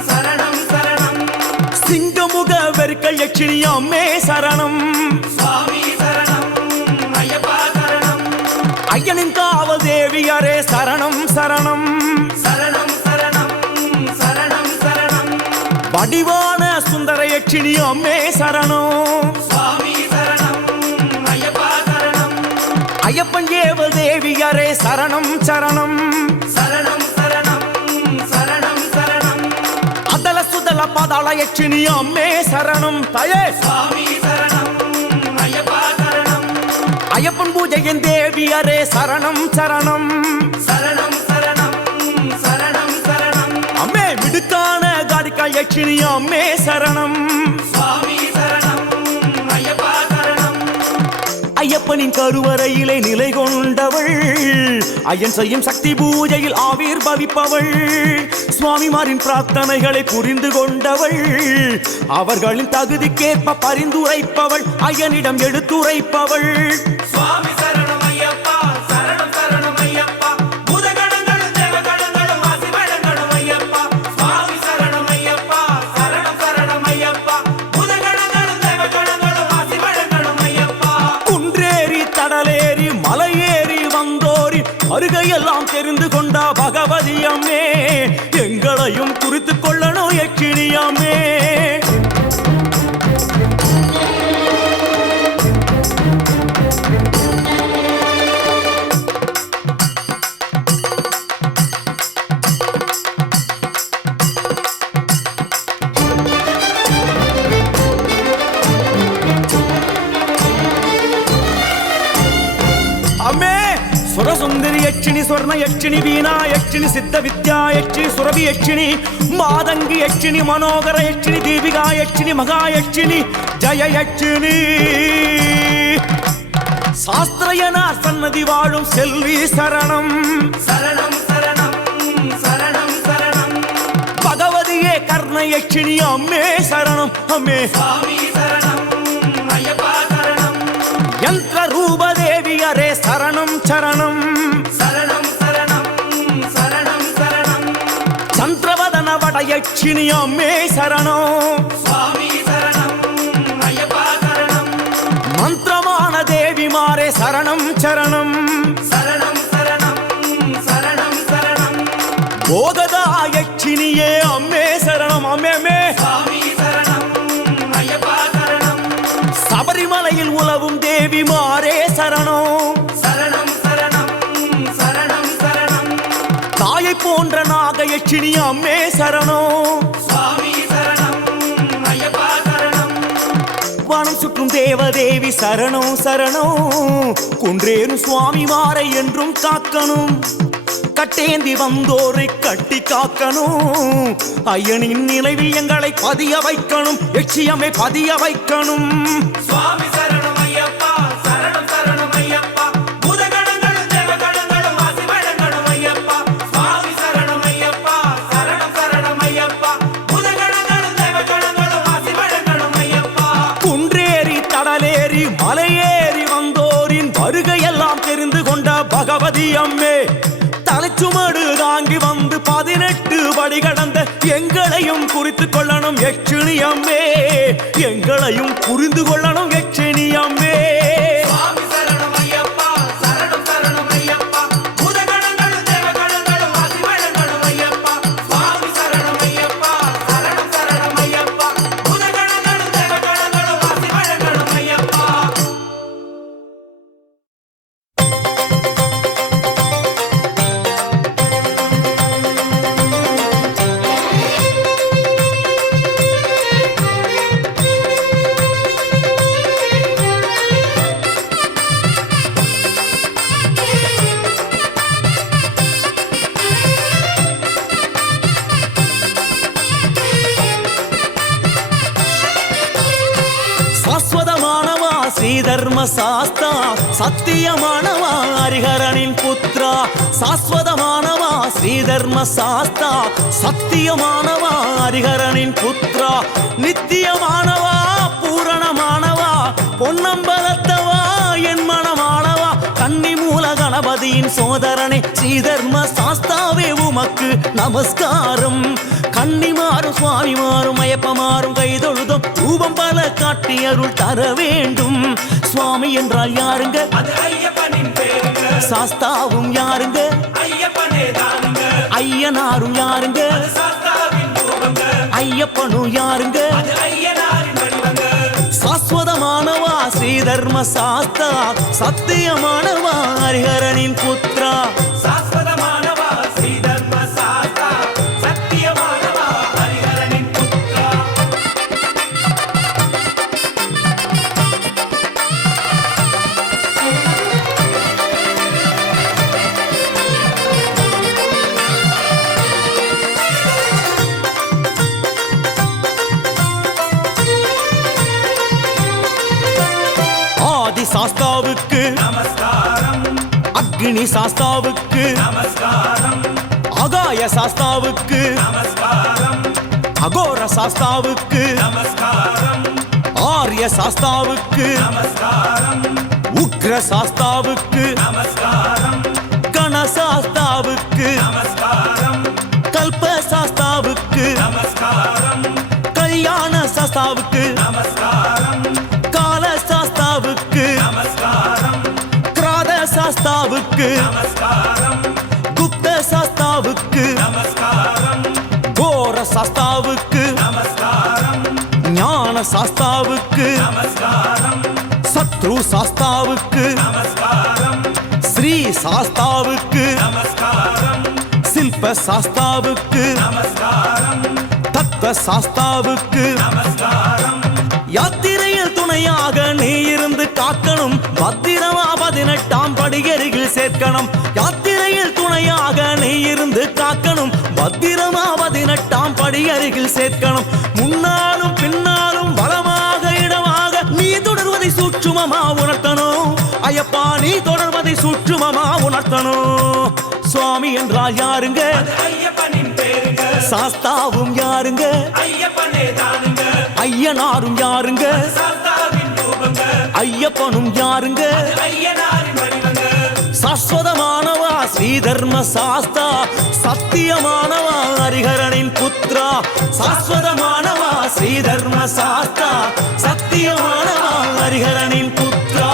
சரணம் சரணம் சிங்கமுக வெறுக்க யட்சினி அம்மே சரணம் சுவாமி சரணம் ஐயப்பா சரணம் ஐயனின் காவல் தேவியரே சரணம் சரணம் சரணம் சரணம் சரணம் சரணம் வடிவான சுந்தர யட்சினி அம்மே சரணம் சுவாமி சரணம் ஐயப்பா சரணம் ஐயப்பன் ஏவல் தேவியரே சரணம் சரணம் சரணம் சரணம் சரணம் சரணம் அதல சுதல பதள யட்சினி அம்மே சரணம் தயே சுவாமி சரணம் ஐயப்பா சரணம் ஐயப்பன் பூஜையின் தேவியரே சரணம் சரணம் சரணம் சரணம் சரணம் சரணம் அம்மே மிடுக்கான காடிக்கால் யட்சினி அம்மே சரணம் சுவாமி சரணம் ஐயப்பா சரணம் ஐயப்பனின் கருவறையிலே நிலை கொண்டவள் ஐயன் செய்யும் சக்தி பூஜையில் ஆவிர் பவிப்பவள் சுவாமிமாரின் பிரார்த்தனைகளை புரிந்து கொண்டவள் அவர்களின் தகுதிக்கேற்ப பரிந்துரைப்பவள் ஐயனிடம் எடுத்துரைப்பவள் சுவாமி சரணம் ஐயப்பா சரணம் சரணம் ஐயப்பா பூதகணங்களும் தேவகணங்களும் ஆசி வழங்கணும் ஐயப்பா சுவாமி சரணம் ஐயப்பா சரணம் சரணம் ஐயப்பா பூதகணங்களும் தேவகணங்களும் ஆசி வழங்கணும் ஐயப்பா குன்றேறி தடலேறி மலையேறி வந்தோரி வருகையெல்லாம் தெரிந்து கொண்ட பகவதியம்மே எங்களையும் குறித்து கொள்ளணும் எச்சினியம்மே அம்மே சுரசுந்தரி யட்சினி ஸ்வர்ண யட்சினி வீணா யட்சினி சித்த வித்யா யட்சினி சுரபி யட்சினி மாதங்கி யட்சினி மனோகர யட்சினி தீபிகா யட்சினி மகா யட்சினி ஜய யட்சினி சாஸ்திரயனார் சன்னதி வாழும் செல்வி சரணம் சரணம் சரணம் சரணம் சரணம் பகவதியே கர்ணயட்சினி அம்மே சரணம் அம்மே சுவாமி சரணம் ஐயப்பா சரணம் யந்திர ரூப தேவியரே சரணம் சரணம் சரணம் சரணம் சரணம் சரணம் சந்திரவதன வடயட்சினி அம்மே சரணம் சுவாமி சரணம் ஐயப்பா சரணம் மந்திரமான தேவிமாரே சரணம் சரணம் சரணம் சரணம் சரணம் சரணம் போகதாயட்சினியே அம்மே சரணம் அம்மே அம்மே சுவாமி சரணம் ஐயப்பா சரணம் சபரிமலையில் உலவும் தேவிமாரே சரணம் சரணம் சரணம் சரணம் சரணம் தாயை போன்ற நாகயட்சினி அம்மே சரணம் சுவாமி சரணம் ஐயப்பா சரணம் வானம் சுற்றும் தேவதேவி சரணம் சரணம் குன்றேறும் சுவாமிமாரை என்றும் காக்கணும் கட்டேந்தி வந்தோரை கட்டி காக்கணும் ஐயனின் நினைவில் எங்களை பதிய வைக்கணும் எச்சியமை பதிய வைக்கணும் சுவாமி சரணம் ஐயப்பா சரணம் சரணம் ஐயப்பா பூதகணங்களும் தேவகணங்களும் ஆசி வழங்கணும் ஐயப்பா சுவாமி சரணம் ஐயப்பா சரணம் சரணம் ஐயப்பா பூதகணங்களும் தேவகணங்களும் ஆசி வழங்கணும் ஐயப்பா குன்றேறி தடலேறி மலையேறி வந்தோரின் வருகையெல்லாம் தெரிந்து கொண்ட பகவதி அம்மே தலைச்சுமடு தாங்கி வந்து 18 படி கடந்த எங்களையும் குறித்து கொள்ளணும் யட்சினி அம்மே எங்களையும் புரிந்து கொள்ளணும் யட்சினி அம்மே சுவாமி சரணம் ஐயப்பா சரணம் சரணம் ஐயப்பா பூதகணங்களும் தேவகணங்களும் ஆசி வழங்கணும் ஐயப்பா சுவாமி சரணம் ஐயப்பா சரணம் சரணம் ஐயப்பா பூதகணங்களும் தேவகணங்களும் ஆசி வழங்கணும் ஐயப்பா சாஸ்வதமானவா ஸ்ரீதர்ம சாஸ்தா சத்தியமானவா ஹரிஹரனின் புத்ரா சாஸ்வதமானவா ஸ்ரீதர்ம சாஸ்தா சத்தியமானவா ஹரிஹரனின் புத்ரா நித்தியமானவா பூரணமானவா பொன்னம்பலத்தவா என் மனமானவா கன்னி மூல கணபதியின் சோதரனே ஸ்ரீதர்ம சாஸ்தாவே உமக்கு நமஸ்காரம் கன்னிமாறும் சுவாமிமாறும் ஐயப்பமாறும் கைதொழுதும் ரூபம் பல காட்டி அருள் தர வேண்டும் சுவாமி என்றால் யாருங்க அது ஐயப்பனின் பேருங்க சாஸ்தாவும் யாருங்க ஐயப்பனே தானுங்க ஐயனாரும் யாருங்க சாஸ்தாவின் ரூபங்க ஐயப்பனும் யாருங்க அது ஐயனாரின் வடிவங்க சாஸ்வதமானவா ஸ்ரீதர்ம சாஸ்தா சத்தியமானவா ஹரிஹரனின் புத்ரா சாஸ்வதமானவா ஸ்ரீதர்ம சாஸ்தா சத்தியமானவா ஹரிஹரனின் புத்ரா ஆதி சாஸ்தாவுக்கு நமஸ்காரம் அக்னி சாஸ்தாவுக்கு நமஸ்காரம் அகாய சாஸ்தாவுக்கு நமஸ்காரம் அகோர சாஸ்தாவுக்கு நமஸ்காரம் ஆரிய சாஸ்தாவுக்கு நமஸ்காரம் உக்ர சாஸ்தாவுக்கு நமஸ்காரம் கணசாஸ்தாவுக்கு நமஸ்காரம் கல்ப சாஸ்தாவுக்கு நமஸ்காரம் கல்யாண சாஸ்தாவுக்கு நமஸ்காரம் கால சாஸ்தாவுக்கு நமஸ்காரம் கிராத சாஸ்தாவுக்கு நமஸ்காரம் குப்த சாஸ்தாவுக்கு நமஸ்காரம் கோர சாஸ்தாவுக்கு நமஸ்காரம் ஞான சாஸ்தாவுக்கு நமஸ்காரம் சத்ரு சாஸ்தாவுக்கு நமஸ்காரம் ஸ்ரீ சாஸ்தாவுக்கு நமஸ்காரம் சில்ப சாஸ்தாவுக்கு நமஸ்காரம் தத்துவ சாஸ்தாவுக்கு நமஸ்காரம் யாத்திரையில் துணையாக நீ இருந்து காக்கணும் பத்திரமா 18ஆம் படியருகில் சேர்க்கணும் யாத்திரையில் துணையாக நீ இருந்து காக்கணும் பத்திரமா 18ஆம் படியருகில் சேர்க்கணும் முன்னாலும் பின்னாலும் பலமாக இடமாக நீ தொடர்வதை சூட்சுமமா உணர்த்தணும் ஐயப்பா நீ தொடர்வதை சூட்சுமமா உணர்த்தணும் சுவாமி என்றால் யாருங்க? ஐயப்பனின் பேருங்க. சாஸ்தாவும் யாருங்க? ஐயப்பனே தானுங்க. ஐயனாரும் யாருங்க? சாஸ்தாவின் ரூபங்க. ஐயப்பனும் யாருங்க? ஐயனாரின் வடிவங்க. சாஸ்வதமானவா ஸ்ரீதர்ம சாஸ்தா, சத்தியமானவா ஹரிஹரனின் புத்ரா. சாஸ்வதமானவா ஸ்ரீதர்ம சாஸ்தா, சத்தியமானவா ஹரிஹரனின் புத்ரா.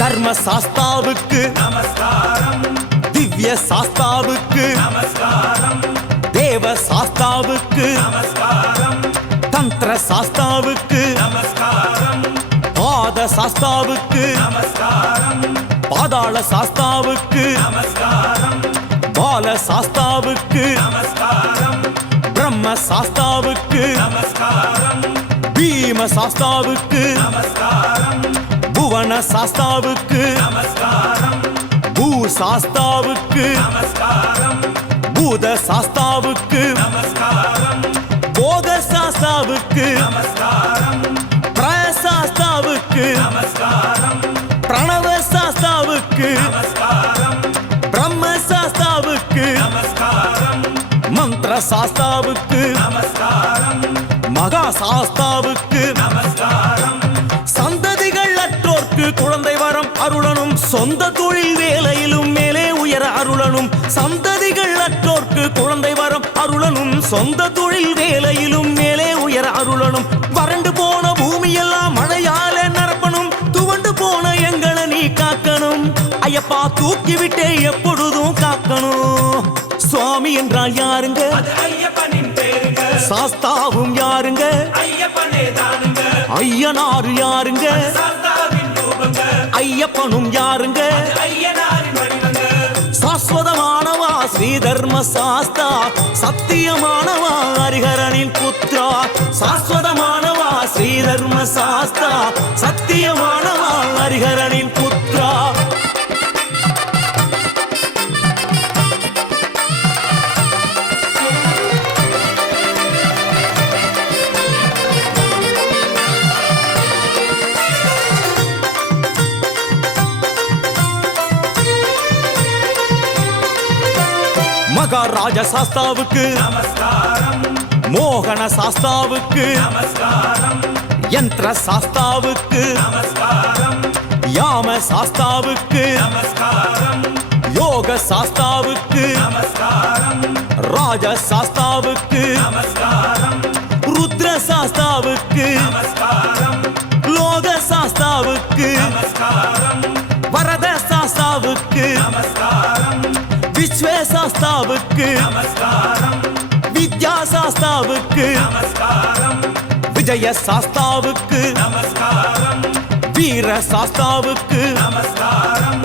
தர்ம சாஸ்தாவுக்கு நமஸ்காரம். திவ்ய சாஸ்தாவுக்கு நமஸ்காரம். தேவ சாஸ்தாவுக்கு நமஸ்காரம். தந்திர சாஸ்தாவுக்கு நமஸ்காரம். பாத சாஸ்தாவுக்கு நமஸ்காரம். பாதாள சாஸ்தாவுக்கு நமஸ்காரம். பால சாஸ்தாவுக்கு நமஸ்காரம். பிரம்ம சாஸ்தாவுக்கு நமஸ்காரம். பீம சாஸ்தாவுக்கு நமஸ்காரம். புவன சாஸ்தாவுக்கு நமஸ்காரம். பூ சாஸ்தாவுக்கு நமஸ்காரம். பூத சாஸ்தாவுக்கு நமஸ்காரம். போக சாஸ்தாவுக்கு நமஸ்காரம். பிரசாஸ்தாவுக்கு நமஸ்காரம். பிரணவ சாஸ்தாவுக்கு நமஸ்காரம். பிரம்ம சாஸ்தாவுக்கு நமஸ்காரம். மந்திர சாஸ்தாவுக்கு நமஸ்காரம். மகா சாஸ்தாவுக்கு நமஸ்காரம். சந்ததிகள் அற்றோர்க்கு குழந்தை வரம் அருளனும், சொந்த தொழில் வேலையிலும் மேலே உயர அருளனும். சந்ததிகள் அற்றோர்க்கு குழந்தை வரம் அருளனும், சொந்த தொழில் வேலையிலும் மேலே உயர அருளனும். வறண்டு போன பூமியெல்லாம் மழையால நிரப்பணும், துவண்டு போன எங்களை நீ காக்கணும். ஐயப்பா தூக்கிவிட்டே எப்பொழுதும் காக்கணும். சுவாமி என்றால் யாருங்க? அது ஐயப்பனின் பேருங்க. சாஸ்தாவும் யாருங்க? ஐயப்பனே தானுங்க. ஐயனாரு யாருங்க? சாஸ்தாவின் ரூபங்க. ஐயப்பனும் யாருங்க? ஐயனாரின் வடிவங்க. சாஸ்வதமானவா ஸ்ரீதர்ம சாஸ்தா, சத்தியமானவா ஹரிஹரனின் புத்ரா. சாஸ்வதமானவா ஸ்ரீதர்ம சாஸ்தா, சத்தியமானவா ஹரிஹரனின் புத்ரா. மகாராஜ சாஸ்தாவுக்கு நமஸ்காரம். மோகன சாஸ்தாவுக்கு நமஸ்காரம். யந்திர சாஸ்தாவுக்கு நமஸ்காரம். யாம சாஸ்தாவுக்கு நமஸ்காரம். யோக சாஸ்தாவுக்கு நமஸ்காரம். ராஜ சாஸ்தாவுக்கு நமஸ்காரம். ருத்ர சாஸ்தாவுக்கு நமஸ்காரம். லோக சாஸ்தாவுக்கு நமஸ்காரம். வரத சாஸ்தாவுக்கு நமஸ்காரம். விஸ்வ சாஸ்தாவுக்கு நமஸ்காரம். வித்யா சாஸ்தாவுக்கு நமஸ்காரம். விஜய சாஸ்தாவுக்கு நமஸ்காரம். வீர சாஸ்தாவுக்கு நமஸ்காரம்.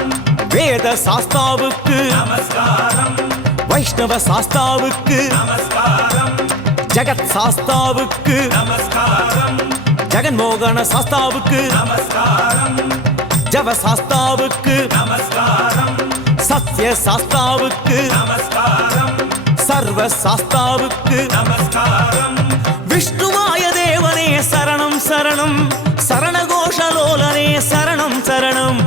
வேத சாஸ்தாவுக்கு நமஸ்காரம். வைஷ்ணவ சாஸ்தாவுக்கு நமஸ்காரம். ஜகத் சாஸ்தாவுக்கு நமஸ்காரம். ஜெகன்மோகன சாஸ்தாவுக்கு நமஸ்காரம். ஜவ சாஸ்தாவுக்கு நமஸ்காரம். சத்ய சாஸ்தாவுக்கு நமஸ்காரம். சர்வ சாஸ்தாவுக்கு நமஸ்காரம். விஷ்ணுவாய தேவனே சரணம் சரணம், சரணகோஷலோலனே சரணம் சரணம்.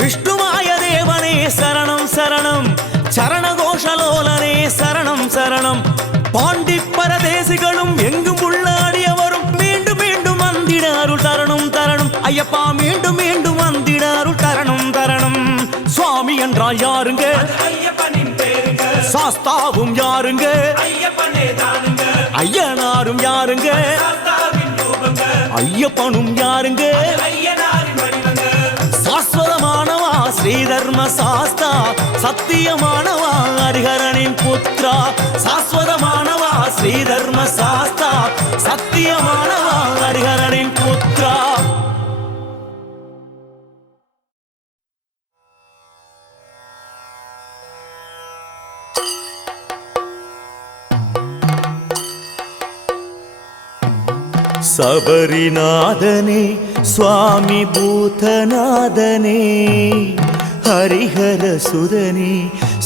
விஷ்ணுவாய தேவனே சரணம் சரணம், சரணகோஷலோலனே சரணம் சரணம். பாண்டி பரதேசிகளும் எங்கும் உள்ள அடியவரும் மீண்டும் மீண்டும் வந்திட அருள் தரணும் தரணும். ஐயப்பா மீண்டும் மீண்டும் வந்திட அருள் தரணும் தரணும். சுவாமி என்றால் யாருங்க? ஐயப்பனின் பேருங்க. சாஸ்தாவும் யாருங்க? ஐயப்பனே தானுங்க. ஐயனாரும் யாருங்க? சாஸ்தாவின் ரூபங்க. ஐயப்பனும் யாருங்க? ஐயனாரின் வடிவங்க. சாஸ்வதமானவா ஸ்ரீதர்ம சாஸ்தா, சத்தியமானவா ஹரிஹரனின் புத்ரா. சாஸ்வதமானவா ஸ்ரீதர்ம சாஸ்தா, சத்தியமானவா ஹரிஹரனின் புத்ரா. சபரிநாதனே சுவாமி பூதநாதனே ஹரிஹர சுதனே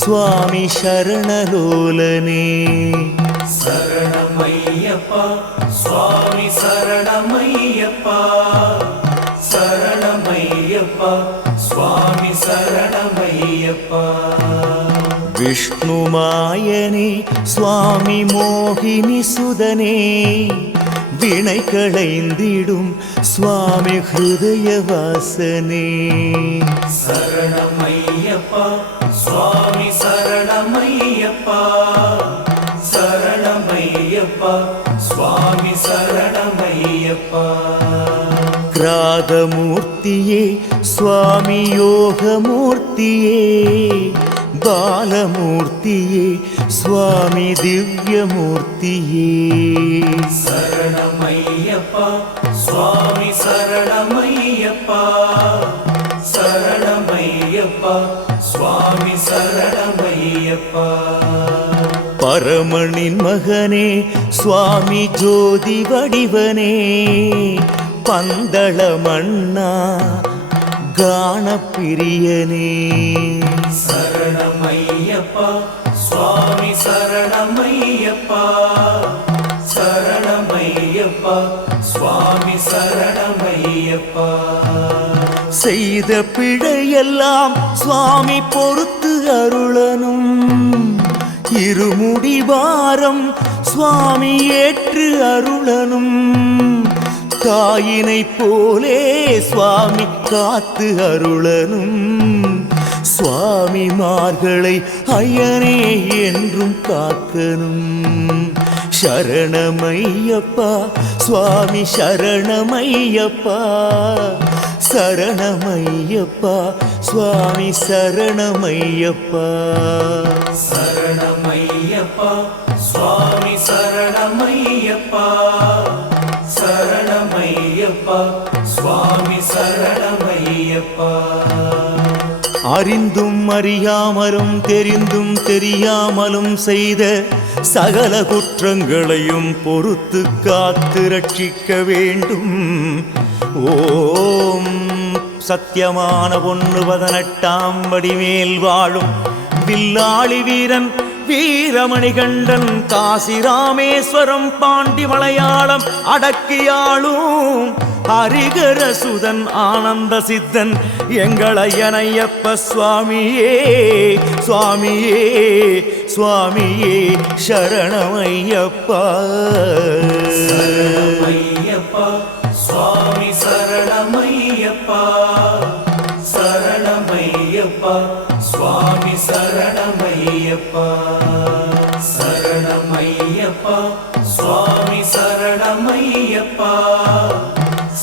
சுவாமி சரணலோலனே. சரணமையப்பா சுவாமி சரணமையப்பா, சரணமையப்பா சுவாமி சரணமையப்பா. விஷ்ணுமாயனே சுவாமி மோகினி சுதனே வினை களைந்திடும் சுவாமி ஹிருதயவாசனே. சரணமையப்பா சுவாமி சரணமையப்பா, சரணமையப்பா சுவாமி சரணமையப்பா. கிராதமூர்த்தியே சுவாமி யோகமூர்த்தியே பாலமூர்த்தியே சுவாமி திவ்யமூர்த்தியே. சரணமையப்பா சுவாமி சரணமையப்பா, சரணமையப்பா சுவாமி சரணமையப்பா. பரமனின் மகனே சுவாமி ஜோதி வடிவனே பந்தள மன்னா கானப்பிரியனே. சரணமையப்பா சுவாமி சரணமையப்பா, சரணமையப்பா சுவாமி சரணமையப்பா. செய்த பிழையெல்லாம் சுவாமி பொறுத்து அருளனும் இருமுடிவாரம் சுவாமி ஏற்று அருளனும் தாயினை போலே சுவாமி காத்து அருளனும் சுவாமிமார்களை ஐயனே என்றும் காக்கணும். சரணமையப்பா சுவாமி சரணமையப்பா, சரணமையப்பா சுவாமி சரணமையப்பா. சரணமையப்பா சுவாமி சரணமையப்பா, சரணமையப்பா சுவாமி சரணமையப்பா. அறிந்தும் அறியாமலும் தெரிந்தும் தெரியாமலும் செய்த சகல குற்றங்களையும் பொறுத்து காத்து ரட்சிக்க வேண்டும். ஓம் சத்தியமான 118ஆம் வடிமேல் வாழும் வில்லாளி வீரன் வீரமணிகண்டன் காசி ராமேஸ்வரம் பாண்டி மலையாளம் அடக்கியாளும் ஹரிகர சுதன் ஆனந்த சித்தன் எங்கள் ஐயனையப்ப சுவாமியே சுவாமியே சுவாமியே சரணமையப்பா. சரணமையப்பா சுவாமி சரணமையப்பா, சரணமையப்பா சுவாமி சரணமையப்பா. சரணமையப்பா சுவாமி சரணமையப்பா,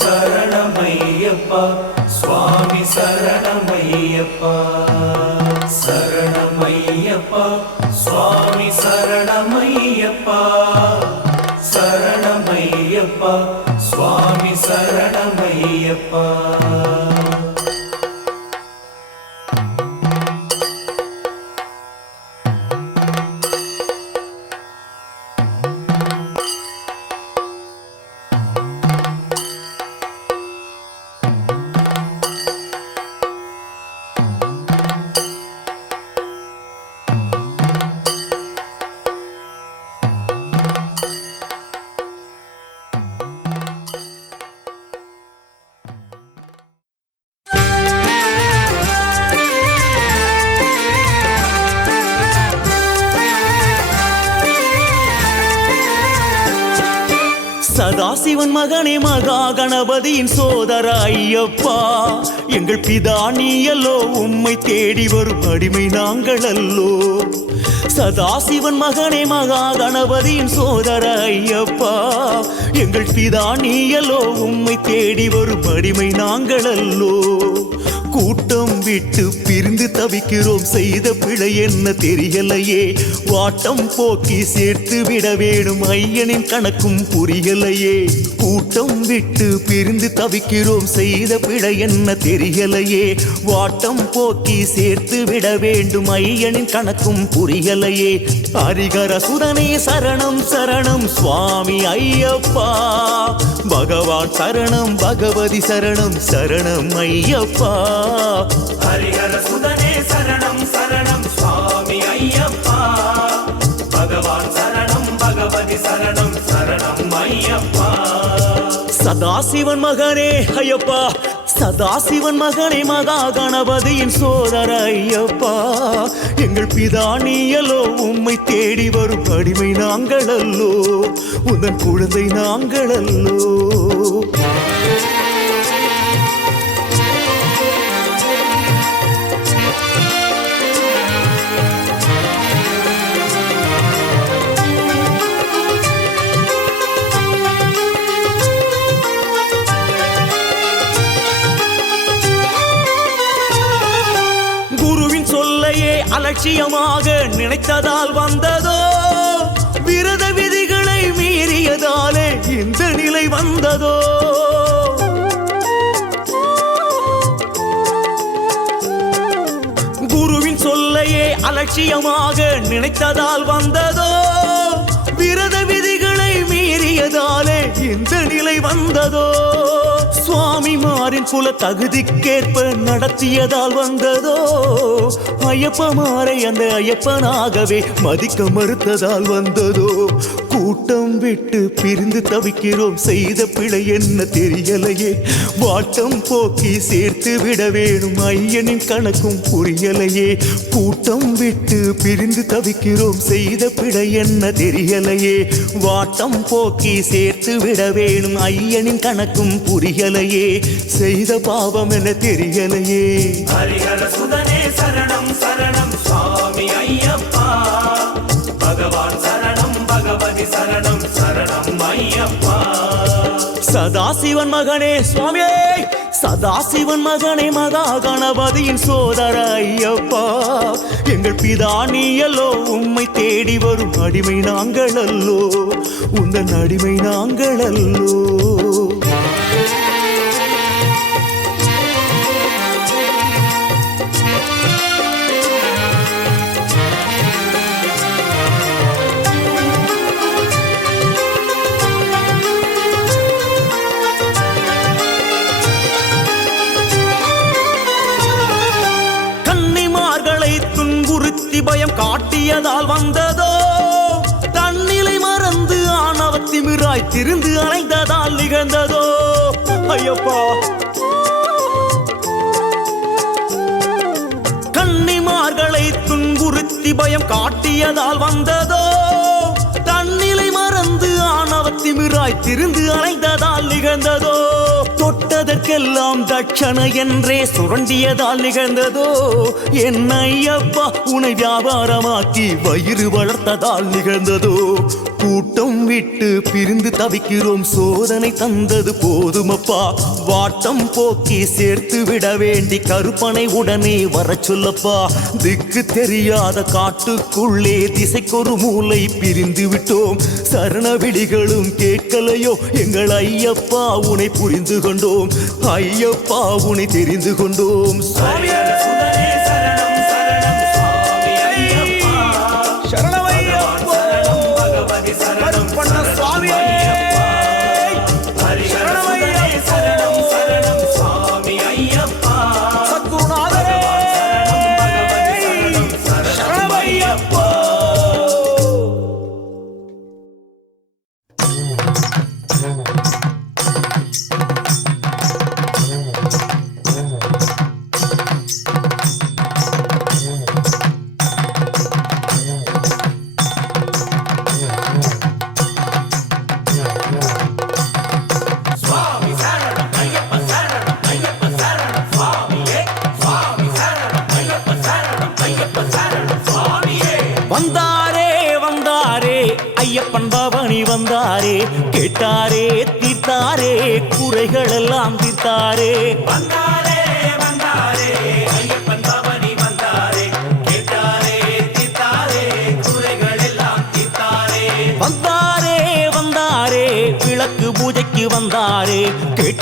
சரணமையப்பா சுவாமி சரணமையப்பா. சரணமையப்பா சுவாமி சரணமையப்பா, சரணமையப்பா சுவாமி சரணமையப்பா. சதாசிவன் மகனே மகா கணபதியின் சோதர ஐயப்பா எங்கள் பிதா நீயல்லோ உம்மை தேடி வரும் அடிமை நாங்கள் அல்லோ. சதாசிவன் மகனே மகா கணபதியின் சோதர ஐயப்பா எங்கள் பிதா நீயல்லோ உம்மை தேடி வரும் அடிமை நாங்கள் அல்லோ. கூட்டம் விட்டு பிரிந்து தவிக்கிறோம், செய்த பிழை என்ன தெரியலையே. வாட்டம் போக்கி சேர்த்து விட வேணும், ஐயனின் கணக்கும் புரியலையே. கூட்டம் விட்டு பிரிந்து தவிக்கிறோம், செய்த பிழை என்ன தெரியலையே. வாட்டம் போக்கி சேர்த்து விட வேண்டும், ஐயனின் கணக்கும் புரியலையே. ஹரிகர சுதனே சரணம் சரணம் சுவாமி ஐயப்பா. பகவான் சரணம், பகவதி சரணம், சரணம் ஐயப்பா. ஹரிஹர சுதனே சரணம் சரணம் சுவாமி ஐயப்பா. பகவான் சரணம், பகவதி சரணம், சரணம் ஐயப்பா. சதாசிவன் மகனே ஐயப்பா, சதாசிவன் மகனே மகா கணபதியின் சோதர ஐயப்பா. எங்கள் பிதா நீயலோ, உம்மை தேடி வரும் அடிமை நாங்கள் அல்லோ, உந்தன் குழந்தை நாங்கள் அல்லோ. அலட்சியமாக நினைத்ததால் வந்ததோ, விரத விதிகளை மீறியதாலே இந்த நிலை வந்ததோ. குருவின் சொல்லையே அலட்சியமாக நினைத்ததால் வந்ததோ, விரத விதிகளை மீறியதாலே இந்த நிலை வந்ததோ. சுவாமிமாரின் குல தகுதிக்கேற்ப நடத்தியதால் வந்ததோ. ஐயப்பமாரை அந்த ஐயப்பனாகவே மதிக்க மறுத்ததால் வந்ததோ. கூட்டம் விட்டு பிரிந்து தவிக்கிறோம், செய்த பிழை என்ன தெரியலையே. வாட்டம் போக்கி சேர்த்து விட வேணும், ஐயனின் கணக்கும் புரியலையே. கூட்டம் விட்டு பிரிந்து தவிக்கிறோம், செய்த பிழை என்ன தெரியலையே. வாட்டம் போக்கி சேர்த்து விட வேணும், ஐயனின் கணக்கும் புரியலையே. செய்த பாவம் என்ன தெரியலையே. ஹரிஹர சுதனே சரணம் சரணம் சுவாமி ஐயப்பா. பகவான் சரணம், பகவதி சரணம், சரணம் ஐயப்பா. சதாசிவன் மகனே சுவாமியே, சதாசிவன் மகனே மகா கணபதியின் சோதர ஐயப்பா. எங்கள் பிதா நீயலோ, உம்மை தேடி வரும் அடிமை நாங்கள் அல்லோ, உந்தன் அடிமை நாங்கள் அல்லோ. பயம் காட்டியதால் வந்ததோ, தன்னிலை மறந்து ஆணவத்திமிராய் திருந்து அலைந்ததால் நிகழ்ந்ததோ. ஐயப்பா, கன்னிமார்களை துன்புறுத்தி பயம் காட்டியதால் வந்ததோ, தன்னிலை மறந்து ஆணவத்திமிராய் திருந்து அலைந்ததால் நிகழ்ந்ததோ. தொட்டதற்கெல்லாம் தட்சணை என்றே சுரண்டியதால் நிகழ்ந்ததோ. என் ஐயப்பா, உனை வியாபாரமாக்கி வயிறு வளர்த்ததால் நிகழ்ந்ததோ. கூட்டம் விட்டு பிரிந்து தவிக்கிறோம், சோதனை தந்தது போதுமப்பா. வாட்டம் போக்கி சேர்த்து விட வேண்டி கருப்பனை உடனே வர சொல்லப்பா. திக்கு தெரியாத காட்டுக்குள்ளே திசைக்கொரு மூலை பிரிந்து விட்டோம். சரணவிடிகளும் கேட்கலையோ எங்கள் ஐயப்பா, உனை புரிந்து கொண்டோம். ஐயப்பா, உனை தெரிந்து கொண்டோம். ஹரிஹர சுதனே சரணம் சரணம் சுவாமி ஐயப்பா. சரணம் ஐயப்பா. சரணம் பகவதி சரணம், சுவாமி ஐயப்பா. ஹரிஹர சுதனே சரணம் சரணம் சுவாமி ஐயப்பா. சத்குருநாதரே சரணம் பகவதி சரணம், சரணம் ஐயப்பா. சுவாமி சரணம் ஐயப்ப சரணம், ஐயப்ப சரணம் சுவாமியே. சுவாமி சரணம் ஐயப்ப சரணம், ஐயப்ப சரணம் சுவாமியே. வந்தாரே வந்தாரே ஐயப்பன் பவனி வந்தாரே. கேட்டாரே தீர்த்தாரே, குறைகள் எல்லாம் தீர்த்தாரே. வந்தாரே வந்தாரே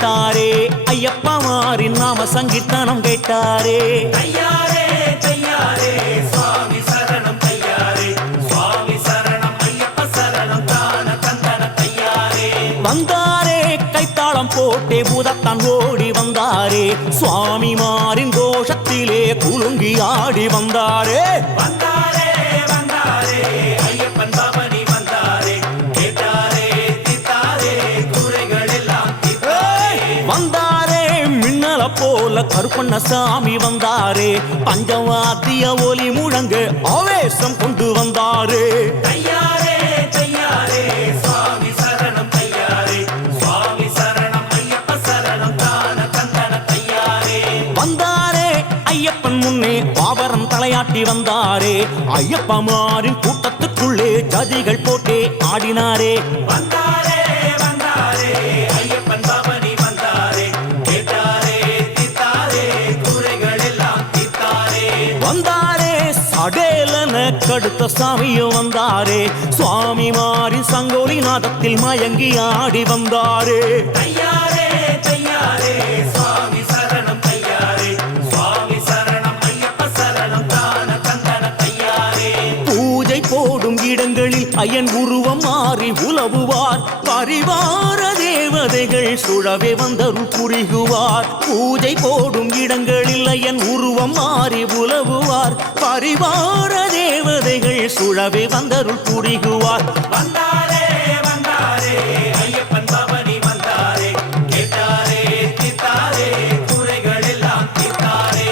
கேட்டாரே ஐயப்பமாரின் நாம சங்கீர்த்தனம் கேட்டாரே தையாரே தையாரே சுவாமி சரணம் தையாரே சுவாமி சரணம் ஐயப்ப சரணம் தான தந்தன தையாரே வந்தாரே கைத்தாளம் போட்டே பூதத்தான் ஓடி வந்தாரே சுவாமிமாரின் கோஷத்திலே குலுங்கி ஆடி வந்தாரே வந்தாரே வந்தாரே ஐயப்பன் பவனி வந்தாரே கேட்டாரே தித்தாரே குறைகள் எல்லாம் தித்தாரே வந்தாரே மின்னல போல கருப்பண்ணசாமி வந்தாரே பஞ்சவாத்திய ஒலி முழங்க ஆவேசம் கொண்டு வந்தாரே தையாரே தையாரே சுவாமி சரணம் தையாரே சுவாமி சரணம் ஐயப்ப சரணம் தான தந்தன தையாரே வந்தாரே ஐயப்பன் முன்னே பாபரம் தலையாட்டி வந்தாரே ஐயப்பமாரின் கூட்டத்துக்குள்ளே ஜதிகள் போட்டே ஆடினாரே வந்தாரே வந்தாரே ஐயப்பன் பவனி வந்தாரே கேட்டாரே தித்தாரே குறைகள் எல்லாம் தித்தாரே வந்தாரே சடேலன கடுத்த சாமியும் வந்தாரே சுவாமிமாரின் சங்கோலி நாதத்தில் மயங்கி ஆடி வந்தாரே தையாரே தையாரே சுவாமி சரணம் தையாரே சுவாமி சரணம் ஐயப்ப சரணம் தான தந்தன தையாரே பூஜை போடும் இடங்களில் ஐயன் உருவம் மாறி உலவுவார் பரிவார தேவதைகள் சுழவே வந்தருள் புரிகுவார் பூஜை போடும் இடங்களில் ஐயன் உருவம் மாறி உலவுவார் பரிவார தேவதைகள் சுழவே வந்தருள் புரிகுவார் வந்தாரே வந்தாரே ஐயப்பன் பவனி வந்தாரே கேட்டாரே தித்தாரே குறைகள் எல்லாம் தித்தாரே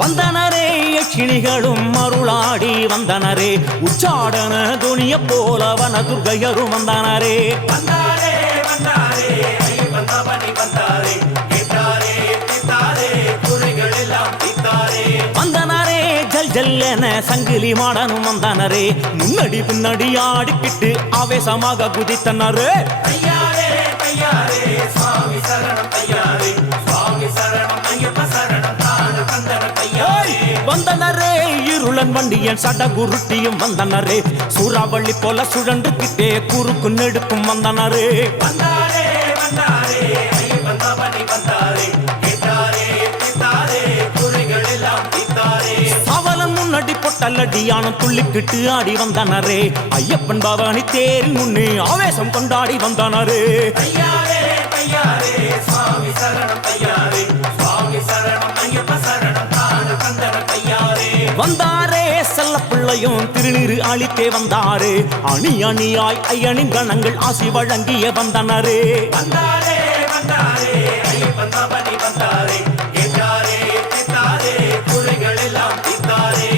வந்தனரே யட்சிணிகளும் அருளாடி வந்தனரே உச்சாடன துணிய போல வனதுர்கையரும் வந்தனரே வந்தாரே வந்தாரே ஐயப்பன் பவனி வந்தாரே கேட்டாரே தித்தாரே குறைகள் எல்லாம் தித்தாரே வந்தனரே ஜல் ஜல் என சங்கிலி மாடனும் வந்தனரே முன்னடி பின்னடி ஆடிக்கிட்டு ஆவேசமாக குதித்தனரே தையாரே தையாரே சுவாமி சரணம் தையாரே சுவாமி சரணம் ஐயப்ப சரணம் தான தந்தன தையாரே வந்தனரே இருளன் வண்டியன் சடகுருட்டியும் வந்தனரே சூறாவளி போல சுழன்றுக்கிட்டே குறுக்கு நெடுக்கும் வந்தனரே வந்தாரே வந்தாரே ஐயப்பன் பவனி வந்தாரே கேட்டாரே தித்தாரே குறைகள் எல்லாம் தித்தாரே அவலன் முன்னடி பொட்டல்லடியானம் துள்ளிக்கிட்டு ஆடி வந்தனரே ஐயப்பன் பவானி தேரின் முன்னே ஆவேசம் கொண்டாடி வந்தனரே தையாரே தையாரே சுவாமி சரணம் தையாரே சுவாமி சரணம் ஐயப்ப சரணம் தான தந்தன தையாரே வந்தாரே செல்ல பிள்ளையும் திருநீரு அளித்தே வந்தாரே அணி அணியாய் ஐயனின் கணங்கள் ஆசி வழங்கிய வந்தனரே வந்தாரே வந்தாரே ஐயப்பன் பவனி வந்தாரே கேட்டாரே தித்தாரே குறைகள் எல்லாம் தித்தாரே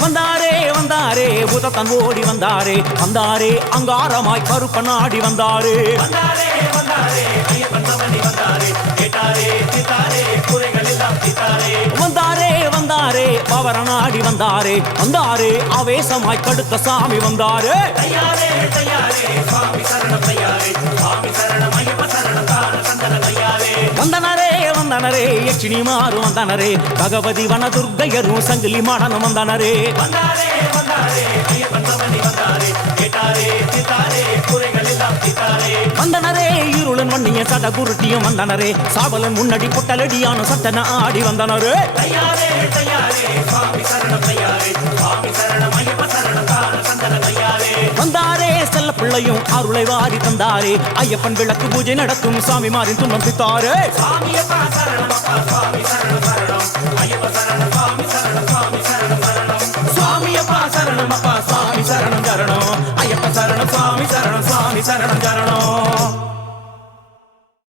வந்தாரே வந்தாரே பூதத்தான் ஓடி வந்தாரே வந்தாரே அங்காரமாய் கருப்பன் ஆடி வந்தாரே வந்தாரே வந்தாரே ஐயப்பன் பவனி வந்தாரே கேட்டாரே தித்தாரே குறைகள் எல்லாம் தித்தாரே வந்தாரே வந்தாரே பவரன் ஆடி வந்தாரே வந்தாரே ஆவேசமாய் கடுத்த சாமி வந்தாரே தையாரே தையாரே சுவாமி சரணம் தையாரே சுவாமி சரணம் ஐயப்ப சரணம் தான தந்தன தையாரே வந்தனரே வந்தனரே யட்சினி மாறு வந்தனரே பகவதி வனதுர்கையரும் சங்கிலி மாடனும் வந்தனரே வந்தாரே வந்தாரே ஐயப்பன் பவனி வந்தாரே கேட்டாரே தித்தாரே குறைகள் எல்லாம் தித்தாரே வந்தனரே இருளன் வண்ணிய சடகுருட்டியும் வந்தனரே சாவலன் முன்னடி பொட்டலடியான சட்டன ஆடி வந்தனரே தையாரே தையாரே சுவாமி சரணம் தையாரே சுவாமி சரணம் ஐயப்ப சரணம் தான தந்தன தையாரே வந்தாரே செல்ல பிள்ளையும் அருளை வாரி தந்தாரே ஐயப்பன் விளக்கு பூஜை நடத்தும் சாமிமாரின் துன்பம் பித்தாரே சுவாமியப்பா சரணம் அப்பா சுவாமி சரணம் சரணம் ஐயப்ப சரணம் சுவாமி சரணம் சுவாமி சரணம் சரணம் சுவாமியப்பா சரணம் அப்பா சுவாமி சரணம் சரணம் ஐயப்ப சரணம் சுவாமி சரணம் சுவாமி சரணம்